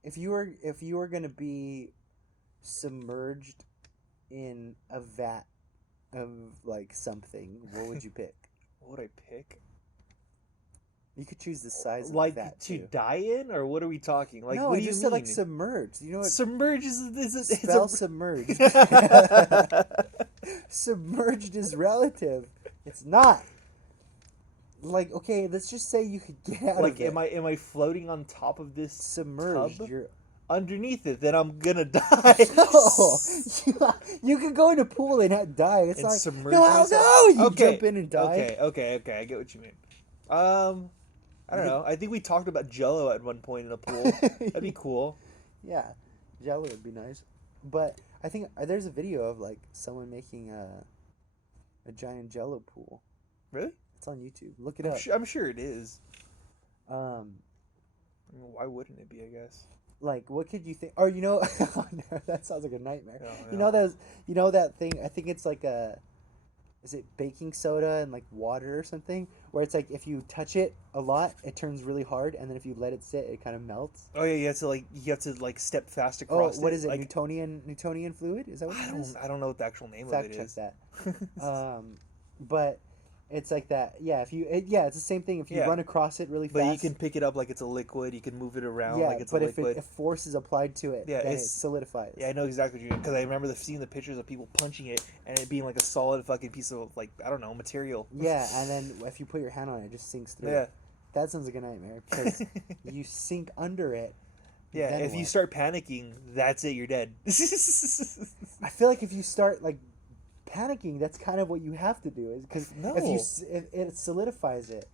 if you were gonna be submerged in a vat of like something, what would you pick? What would I pick? You could choose the size of Like that to too. die in, or what are we talking? Like, No, what I do you just mean? said like submerged. You know what? Submerge is Spell submerged. Submerged is relative. It's not. Like, okay, let's just say you could get out like, of it. am I floating on top of this Submerged? tub? You're Underneath it, then I'm gonna die. no. You can go in a pool and not die. It's And like submerge no, myself? no. You Okay, jump in and die. Okay. I get what you mean. I don't know. I think we talked about Jello at one point in a pool. That'd be cool. Yeah, Jello would be nice. But I think there's a video of like someone making a giant Jello pool. Really? It's on YouTube. Look it up. I'm sure it is. Um, I mean, why wouldn't it be? I guess. like what could you think? Or you know, oh, no, that sounds like a nightmare. Oh, You no. know those? You know that thing? I think it's like is it baking soda and like water or something? Where it's like if you touch it a lot, it turns really hard, and then if you let it sit, it kind of melts. Oh yeah, you have to step fast Oh, across. what is it? Like, Newtonian fluid? Is that what it is? I don't know what the actual name Fact of it check is. that. But it's like that. Yeah, it's the same thing. If you Yeah. run across it really But fast. you can pick it up like it's a liquid. You can move it around yeah, like it's but a liquid. if force is applied to it, Yeah, then it it's- solidifies. Yeah, I know exactly what you mean because I remember seeing the pictures of people punching it and it being like a solid fucking piece of like I don't know material. Yeah, and then if you put your hand on it, it just sinks through. Yeah. That sounds like a nightmare because you sink under it. Yeah, then if you what? start panicking, that's it. You're dead. I feel like if you start like panicking, that's kind of what you have to do. Is because No. if it solidifies it.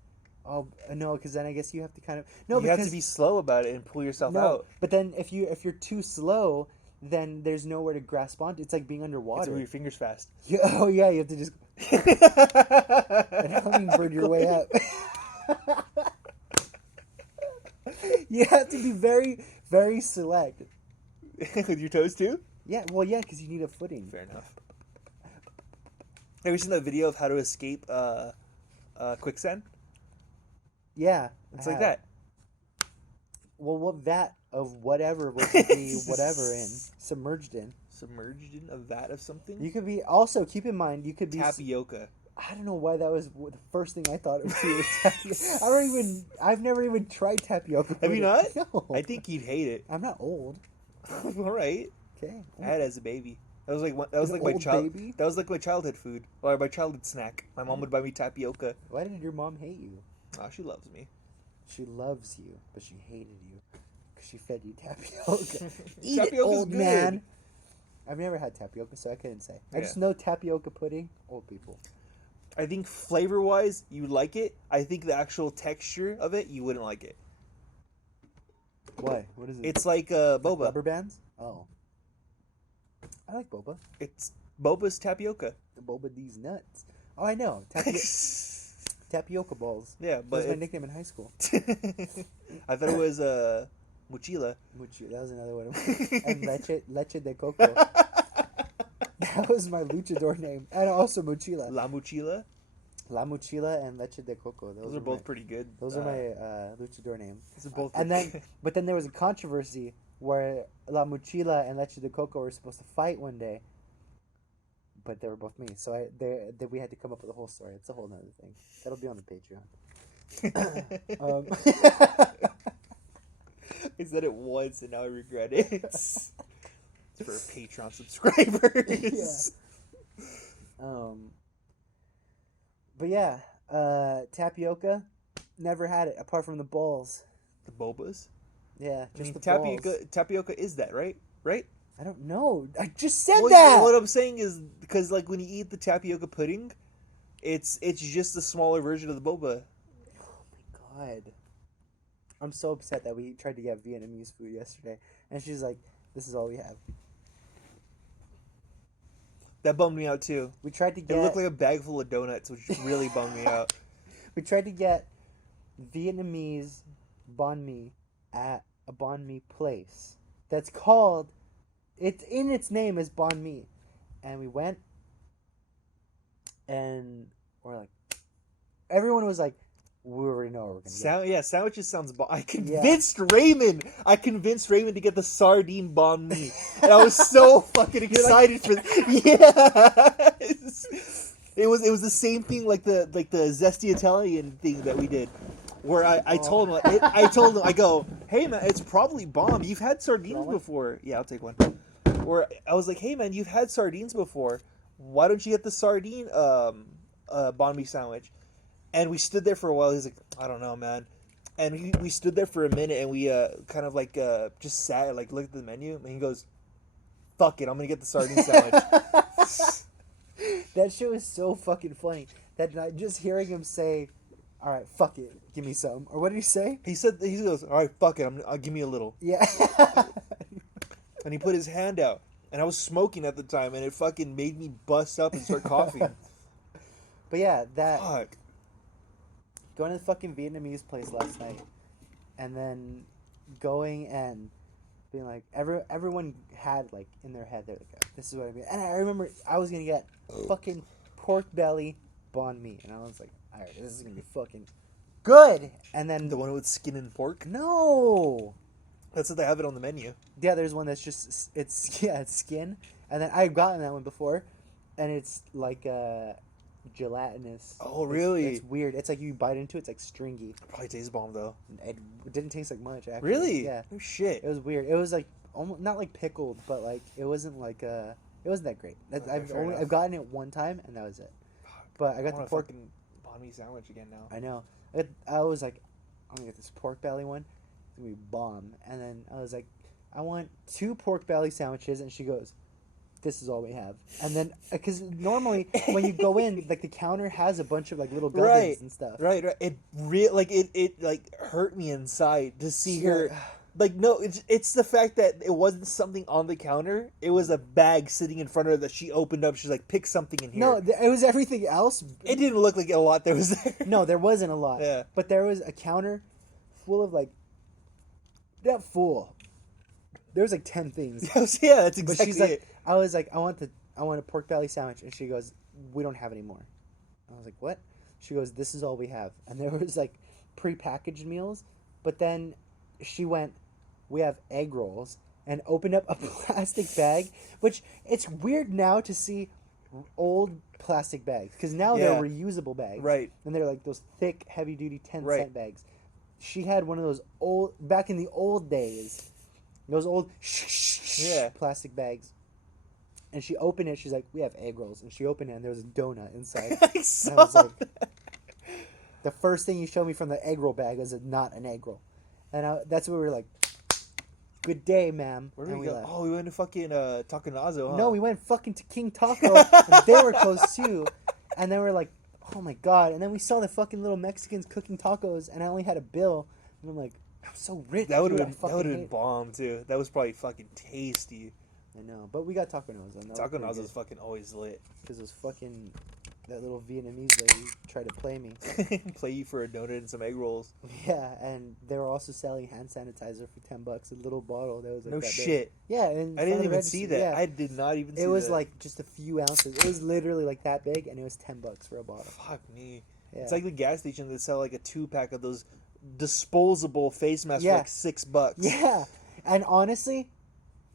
Oh no, because then I guess you have to kind of no. You because, have to be slow about it and pull yourself no, out. but then if you're too slow, then there's nowhere to grasp onto. It's like being You have to underwater. move your fingers fast. Yeah, oh yeah, you have to just and hummingbird your way up. You have to be very, very select. With your toes too? Yeah, well, yeah, because you need a footing. Fair enough. Have you seen that video of how to escape quicksand? Yeah, It's I like have. that. Well, what vat of whatever would you be whatever in submerged in? Submerged in a vat of something? You could be also keep in mind you could be. Tapioca. I don't know why that was the first thing I thought of too. I've never even tried tapioca. Have you not? No. I think you'd hate it. I'm not old. All right. Okay. I had it as a baby. That was like An my old child. baby? That was like my childhood food or my childhood snack. My mom would buy me tapioca. Why did your mom hate you? Oh, she loves me. She loves you, but she hated you because she fed you tapioca. Eat it, Tapioca's old good. man. I've never had tapioca, so I couldn't say. I Yeah. just know tapioca pudding. Old people. I think flavor wise, you like it. I think the actual texture of it, you wouldn't like it. Why? What is it? It's like Like boba. rubber bands. Oh. I like boba. It's boba's tapioca. Boba these nuts. Oh, I know. Tapioca balls. Yeah, That but was my nickname in high school. I thought it was mochila. That was another one. And leche de coco. That was my luchador name. And also mochila. La mochila. La mochila and leche de coco. Those are both pretty good. Those are my luchador names. Those are both. But then there was a controversy where La mochila and leche de coco were supposed to fight one day. But they were both me, so we had to come up with a whole story. It's a whole nother thing. That'll be on the Patreon. I said it once and now I regret it. It's for Patreon subscribers. Yeah. But yeah, tapioca, never had it apart from the balls. The bobas. Yeah, just the tapioca. balls. Tapioca is that right? Right. I don't know. I just said Well, that. What I'm saying is because like when you eat the tapioca pudding, it's just a smaller version of the boba. Oh my god. I'm so upset that we tried to get Vietnamese food yesterday, and she's like, "This is all we have." That bummed me out too. We tried to get. It looked like a bag full of donuts, which really bummed me out. We tried to get Vietnamese banh mi at a banh mi place that's called. It's in its name as banh mi, and we went, and we're like, everyone was like, we already know what we're gonna get. Yeah, sandwiches sounds. I convinced Raymond. I convinced Raymond to get the sardine banh mi, and I was so fucking excited for. Yeah, it was the same thing like the zesty Italian thing that we did, where I told him I go, hey man, it's probably bomb. You've had sardines before. Yeah, I'll take one. Or I was like, hey man, you've had sardines before. Why don't you get the sardine banh mi sandwich? And we stood there for a while. He's like, I don't know, man. And we stood there for a minute, and we kind of like just sat, like looked at the menu, and he goes, "Fuck it, I'm gonna get the sardine sandwich." That shit was so fucking funny. That night, just hearing him say, "All right, fuck it, give me some," or what did he say? He goes, "All right, fuck it, I'll give me a little." Yeah. And he put his hand out, and I was smoking at the time, and it fucking made me bust up and start coughing. But yeah, that. Fuck. Going to the fucking Vietnamese place last night, and then going and being like, everyone had like in their head, they're like, this is what I mean. And I remember I was gonna get fucking pork belly banh mi, and I was like, all right, this is gonna be fucking good. And then The one with skin and pork? no, That's what they have it on the menu. yeah, there's one that's just it's skin, and then I've gotten that one before, and it's like gelatinous. Oh, really? It's weird. It's like you bite into it, it's like stringy. Probably tastes bomb though. It didn't taste like much, actually. Really? Yeah. Oh shit. It was weird. It was like almost not like pickled, but like it wasn't like it wasn't that great. Okay, I've gotten it one time and that was it. But I got the pork fucking banh mi sandwich again now. I know. I was like, I'm gonna get this pork belly one. It's gonna be bomb. And then I was like, I want 2 pork belly sandwiches, and she goes, this is all we have. And then, because normally when you go in, like the counter has a bunch of like little gubbins and stuff. Right. It it hurt me inside to see her. Like, no, it's the fact that it wasn't something on the counter. It was a bag sitting in front of her that she opened up. She's like, pick something in here. No, it was everything else. It didn't look like a lot that was there. No, there wasn't a lot. Yeah. But there was a counter full of like, not full. There was like 10 things. Yeah, that's exactly But she's like, it. I was like, I want a pork belly sandwich, and she goes, we don't have any more. I was like, what? She goes, this is all we have. And there was like prepackaged meals, but then she went, we have egg rolls, and opened up a plastic bag, which it's weird now to see old plastic bags, because now they're reusable bags. Right. And they're like those thick, heavy duty 10-cent Right. bags. She had one of those old, back in the old days, those old plastic bags. And she opened it. She's like, we have egg rolls. And she opened it, and there was a donut inside. I saw and I was like, the first thing you showed me from the egg roll bag was not an egg roll. And that's where we were like, good day, ma'am. Where did and we go? left. Oh, we went to fucking Takanazo, huh? No, we went fucking to King Taco. And they were closed too. And then we're like, oh my god. And then we saw the fucking little Mexicans cooking tacos, and I only had a bill. And I'm like, I'm so rich. That would dude, have been bomb too. That was probably fucking tasty. I know, but we got Taco Noza. Taco Noza is fucking always lit. Because it was fucking that little Vietnamese lady tried to play me. Play you for a donut and some egg rolls. Yeah, and they were also selling hand sanitizer for $10, a little bottle that was like no that shit. Big. Yeah, and I didn't even see that. Yeah. I did not even see that. It was like just a few ounces. It was literally like that big, and it was $10 for a bottle. Fuck me. Yeah. It's like the gas station that sell like a 2-pack of those disposable face masks for like $6. Yeah, and honestly,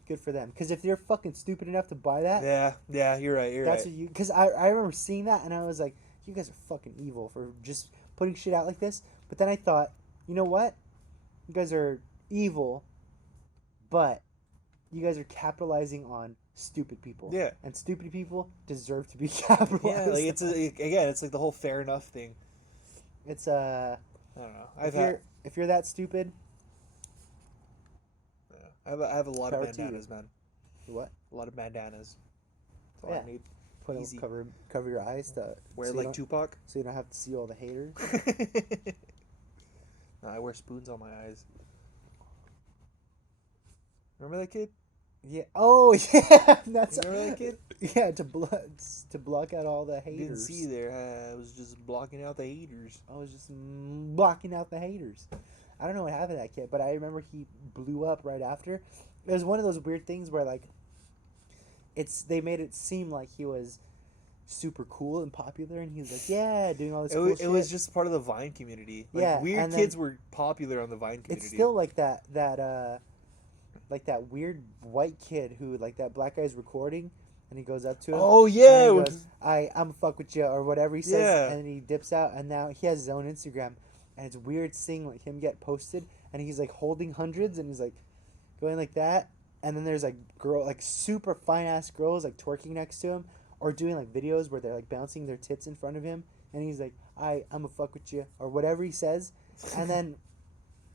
good for them. Because if they're fucking stupid enough to buy that, yeah, you're right. That's what you. Because I remember seeing that, and I was like, you guys are fucking evil for just putting shit out like this. But then I thought, you know what? You guys are evil, but you guys are capitalizing on stupid people. Yeah. And stupid people deserve to be capitalized. Yeah, like it's like the whole fair enough thing. It's I don't know. If you're that stupid. Yeah. I have a lot of bandanas, man. What? A lot of bandanas. That's all I need. Easy. Cover your eyes to wear so like Tupac, so you don't have to see all the haters. No, I wear spoons on my eyes. Remember that kid? Yeah. Oh yeah. That's remember that kid? Yeah, to block out all the haters. You didn't see there. I was just blocking out the haters. I was just blocking out the haters. I don't know what happened to that kid, but I remember he blew up right after. It was one of those weird things where like. They made it seem like he was super cool and popular, and he was like, yeah, doing all this cool shit. It was just part of the Vine community. Like, yeah, weird kids were popular on the Vine community. It's still like that weird white kid who, like, that black guy's recording, and he goes up to him. Oh, yeah. And he goes, I'm a fuck with you, or whatever he says, and then he dips out, and now he has his own Instagram, and it's weird seeing, like, him get posted, and he's, like, holding hundreds, and he's, like, going like that. And then there's like super fine ass girls like twerking next to him, or doing like videos where they're like bouncing their tits in front of him, and he's like, I'm a fuck with you, or whatever he says, and then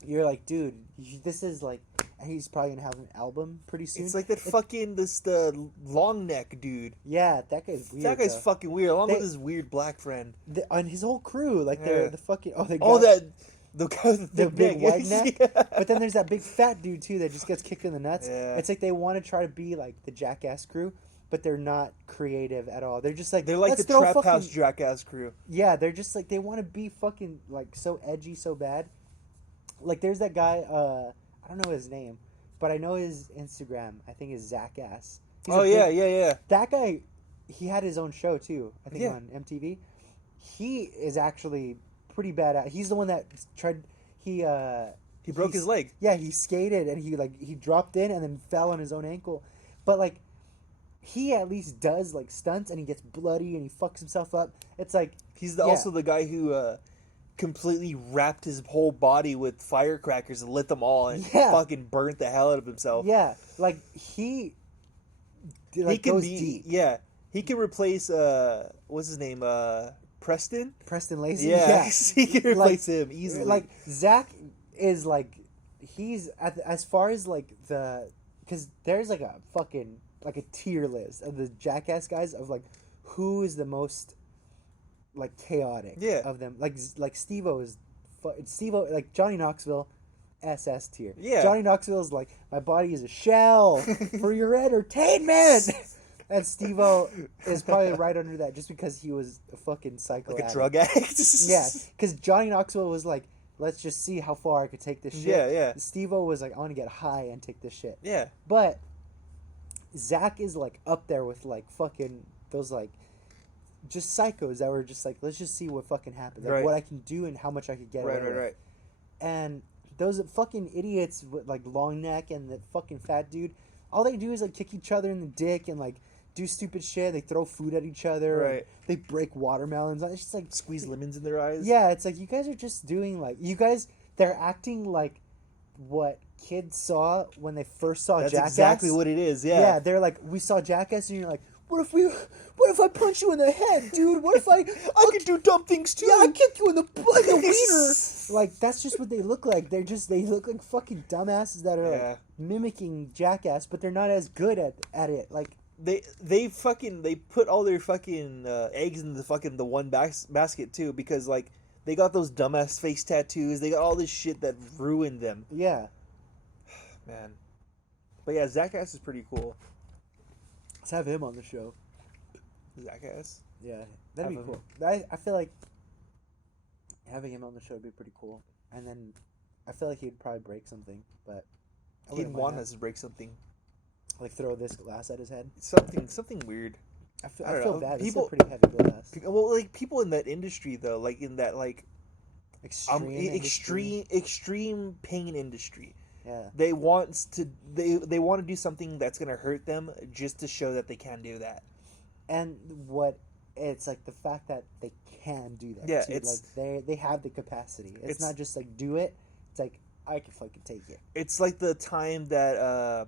you're like, dude, this is like, and he's probably gonna have an album pretty soon. It's like the long neck dude. Yeah, that guy's weird. That guy's fucking weird, along with his weird black friend. And his whole crew, like they're the fucking the guy with the big white neck. Yeah. But then there's that big fat dude too that just gets kicked in the nuts. Yeah. It's like they want to try to be like the Jackass crew, but they're not creative at all. They're just like the Trap House Jackass crew. Yeah, they're just like they want to be fucking like so edgy so bad. Like there's that guy, I don't know his name, but I know his Instagram. I think is Zackass. Yeah. That guy, he had his own show too. I think on MTV. He is actually pretty bad at. He's the one that tried. He broke his leg. Yeah, he skated and he dropped in and then fell on his own ankle. But like, he at least does like stunts and he gets bloody and he fucks himself up. It's like he's also the guy who completely wrapped his whole body with firecrackers and lit them all and fucking burnt the hell out of himself. Yeah, like he goes deep. Yeah, he can replace what's his name? Preston Lacey. Yeah. He can replace him easily. Like Zach is like he's as far as like because there's like a fucking like a tier list of the Jackass guys of like who is the most like chaotic of them. Like Steve-O is Steve-O, like Johnny Knoxville, SS tier. Yeah, Johnny Knoxville is like, my body is a shell for your entertainment. And Steve-O is probably right under that just because he was a fucking psycho like a drug addict. Yeah, because Johnny Knoxville was like, let's just see how far I could take this shit. Yeah. Steve-O was like, I want to get high and take this shit. Yeah. But Zach is like up there with like fucking those like just psychos that were just like, let's just see what fucking happens. Like what I can do and how much I could get away with. Right. And those fucking idiots with like long neck and the fucking fat dude, all they do is like kick each other in the dick and like do stupid shit. They throw food at each other. Right. They break watermelons. It's just like squeeze lemons in their eyes. Yeah, it's like you guys are just doing like they're acting like what kids saw when they first saw Jackass. That's exactly what it is. Yeah. Yeah, they're like, we saw Jackass, and you're like, what if I punch you in the head, dude? What if I could do dumb things too? Yeah, I kick you in the wiener. Like that's just what they look like. They look like fucking dumbasses that are like, mimicking Jackass, but they're not as good at it. Like. They put all their fucking eggs in the one basket too, because like they got those dumbass face tattoos. They got all this shit that ruined them. Yeah, man. But yeah, Zackass is pretty cool. Let's have him on the show. Jackass. Yeah, that'd Have be him. cool. I feel like having him on the show would be pretty cool. And then I feel like he'd probably break something, but I He'd wouldn't mind want that. us to break something. Like throw this glass at his head. Something weird. I I don't feel know. bad. People- It's a pretty heavy glass. Well, like people in that industry though, like in that like Extreme. extreme pain industry. Yeah. They want to do something that's gonna hurt them just to show that they can do that. And what it's like the fact that they can do that. Yeah, too. it's- like they have the capacity. It's it's- not just like do it. It's like I can fucking take it. It's like the time that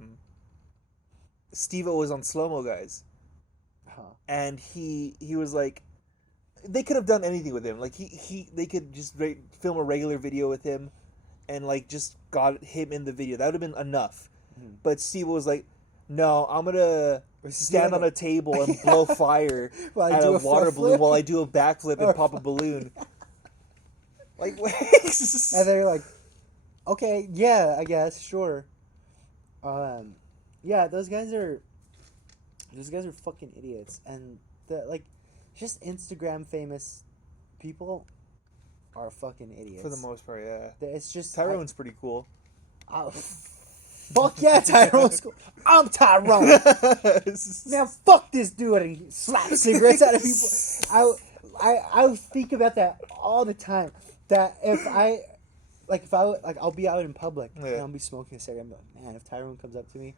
Steve-O was on Slow Mo Guys, Huh. and he was like, they could have done anything with him. Like they could just film a regular video with him, and like just got him in the video. That would have been enough. Mhm. But Steve-O was like, no, I'm gonna stand on a table and blow fire While I at do a a water front balloon flip? while I do a backflip and Or- pop a balloon. Like, And they're like, okay, yeah, I guess, sure. Yeah, those guys are fucking idiots, and the like, just Instagram famous people are fucking idiots. for the most part, yeah. It's just Tyrone's pretty cool. fuck yeah, Tyrone's cool. I'm Tyrone. Now fuck this dude, and he slaps cigarettes out of people. I think about that all the time. That if I'll be out in public and I'll be smoking a cigarette, I'm like, man, if Tyrone comes up to me,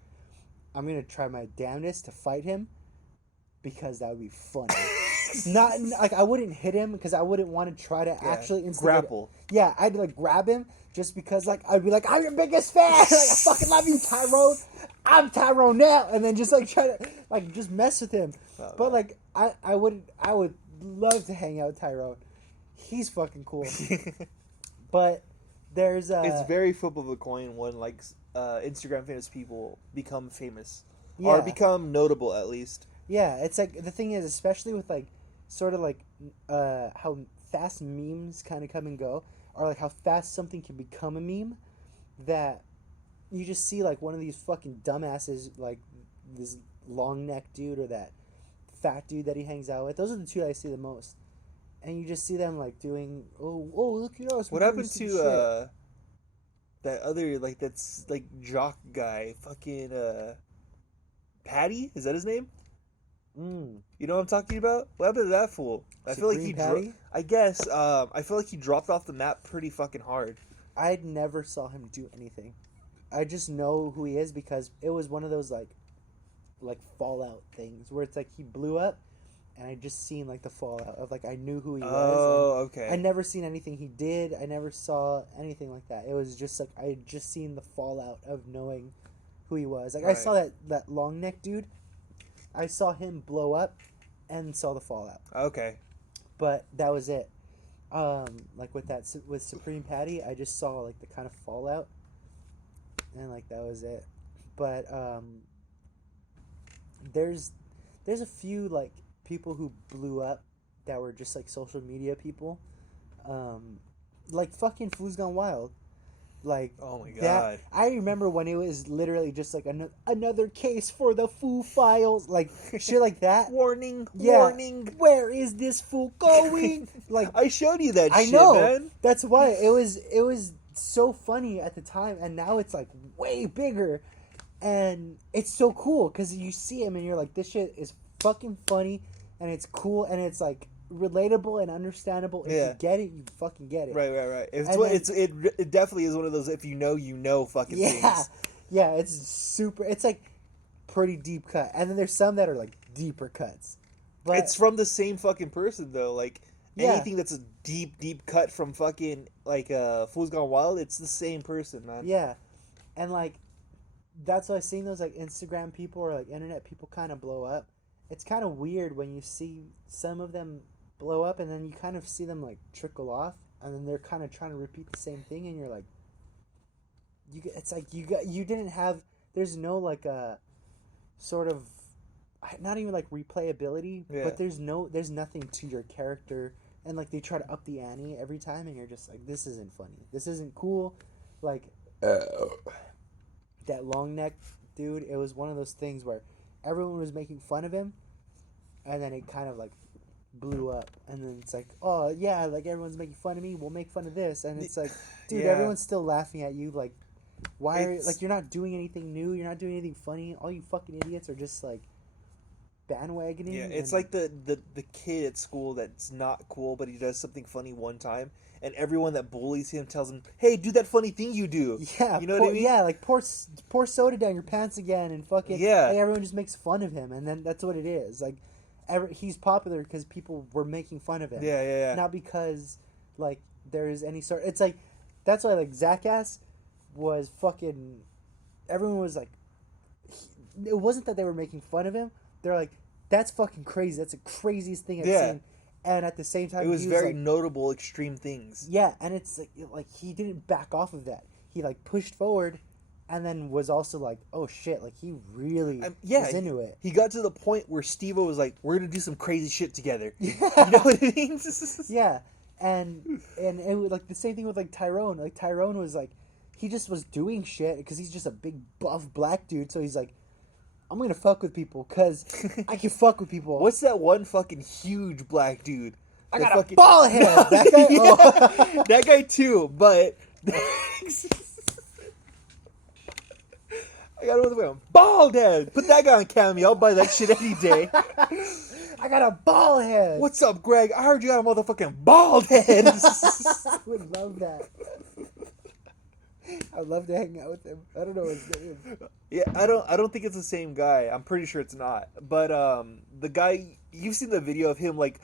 I'm gonna try my damnedest to fight him, because that would be funny. Not like I wouldn't hit him because I wouldn't want to try to actually grapple. Yeah, I'd like grab him just because like I'd be like, I'm your biggest fan. Like, I fucking love you, Tyrone. I'm Tyrone now, and then just like try to like just mess with him. But like I would love to hang out with Tyrone. He's fucking cool. But there's It's very flip of a coin when like Instagram famous people become famous Yeah. or become notable at least. Yeah, it's like the thing is, especially with like sort of like how fast memes kind of come and go, or like how fast something can become a meme, that you just see like one of these fucking dumbasses, like this long neck dude or that fat dude that he hangs out with. Those are the two I see the most, and you just see them like doing oh look at us. What happened to that other like that's like jock guy, fucking Patty? Is that his name? You know what I'm talking about? What happened to that fool? I feel like Supreme he Patty? I guess I feel like he dropped off the map pretty fucking hard. I never saw him do anything. I just know who he is because it was one of those like Fallout things where it's like he blew up, and I just seen like the fallout of like I knew who he was. Oh, okay. I never seen anything he did. I never saw anything like that. It was just like I had just seen the fallout of knowing who he was. Like I Right. saw that long neck dude. I saw him blow up, and saw the fallout. Okay. But that was it. Like with Supreme Patty, I just saw like the kind of fallout, and like that was it. But there's a few like people who blew up that were just like social media people, like fucking Foo's Gone Wild. Like, Oh my that, god. I remember when it was literally just like another case for the Foo Files, like shit like that. Warning. Yeah. Warning. Where is this fool going? Like, I showed you that I shit, know. man. That's why it was so funny at the time, and now it's like way bigger, and it's so cool because you see him and you're like, this shit is fucking funny, and it's cool, and it's like relatable and understandable. If Yeah. you get it, you fucking get it. Right. It's And what then- it definitely is one of those if you know fucking Yeah, things. yeah. It's super. It's like pretty deep cut, and then there's some that are like deeper cuts. But It's from the same fucking person though. Like Yeah. anything that's a deep cut from fucking like Fool's Gone Wild, it's the same person, man. yeah, and like that's why seeing those like Instagram people or like internet people kind of blow up. It's kind of weird when you see some of them blow up and then you kind of see them like trickle off, and then they're kind of trying to repeat the same thing, and you're like, it's like you didn't have. There's no like a sort of not even like replayability, Yeah. but there's nothing to your character, and like they try to up the ante every time, and you're just like, this isn't funny, this isn't cool. Like that long neck dude, it was one of those things where everyone was making fun of him, and then it kind of like blew up, and then it's like, oh yeah, like everyone's making fun of me, we'll make fun of this, and it's like, dude, everyone's still laughing at you, like, why are, like, you're not doing anything new, you're not doing anything funny, all you fucking idiots are just like bandwagoning. Yeah, it's like the kid at school that's not cool, but he does something funny one time, and everyone that bullies him tells him, hey, do that funny thing you do. Yeah, you know what I mean? Yeah, like pour soda down your pants again, and fucking, yeah, like, everyone just makes fun of him, and then that's what it is, like, he's popular because people were making fun of him. Yeah. Not because, like, there is any sort... It's like, that's why, like, Zackass was fucking... Everyone was like... It wasn't that they were making fun of him. They're like, that's fucking crazy. That's the craziest thing I've seen. And at the same time... It was very like, notable, extreme things. Yeah, and it's like, he didn't back off of that. He, like, pushed forward... And then was also like, oh shit, like he really was into it. He got to the point where Steve-O was like, we're going to do some crazy shit together. Yeah. You know what I mean? Yeah. And it was like the same thing with like Tyrone. Like Tyrone was like, he just was doing shit because he's just a big buff black dude. So he's like, I'm going to fuck with people because I can fuck with people. What's that one fucking huge black dude? I got a ball head. That guy? Oh. That guy too, but... I got it with a bald head. Put that guy on Cameo. I'll buy that shit any day. I got a bald head. What's up, Greg? I heard you got a motherfucking bald head. I would love that. I'd love to hang out with him. I don't know his name. Yeah, I don't think it's the same guy. I'm pretty sure it's not. But the guy, you've seen the video of him like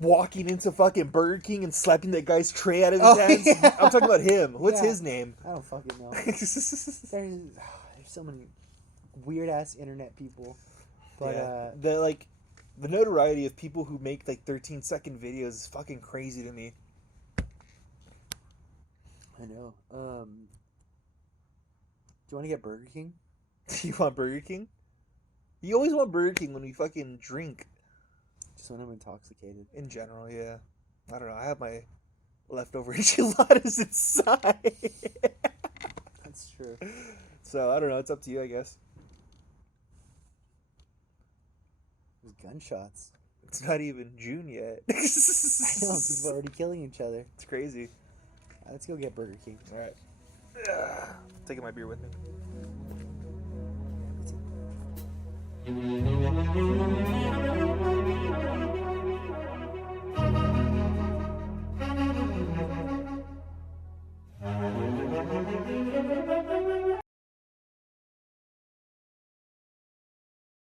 walking into fucking Burger King and slapping that guy's tray out of his hands. Yeah. I'm talking about him. What's his name? I don't fucking know. There's so many weird ass internet people. But the notoriety of people who make like 13-second videos is fucking crazy to me. I know. Do you want to get Burger King? You want Burger King? You always want Burger King when we fucking drink. Just when I'm intoxicated. In general, yeah. I don't know. I have my leftover enchiladas inside. That's true. So, I don't know. It's up to you, I guess. There's gunshots. It's not even June yet. I know. People are already killing each other. It's crazy. Let's go get Burger King. All right. Taking my beer with me.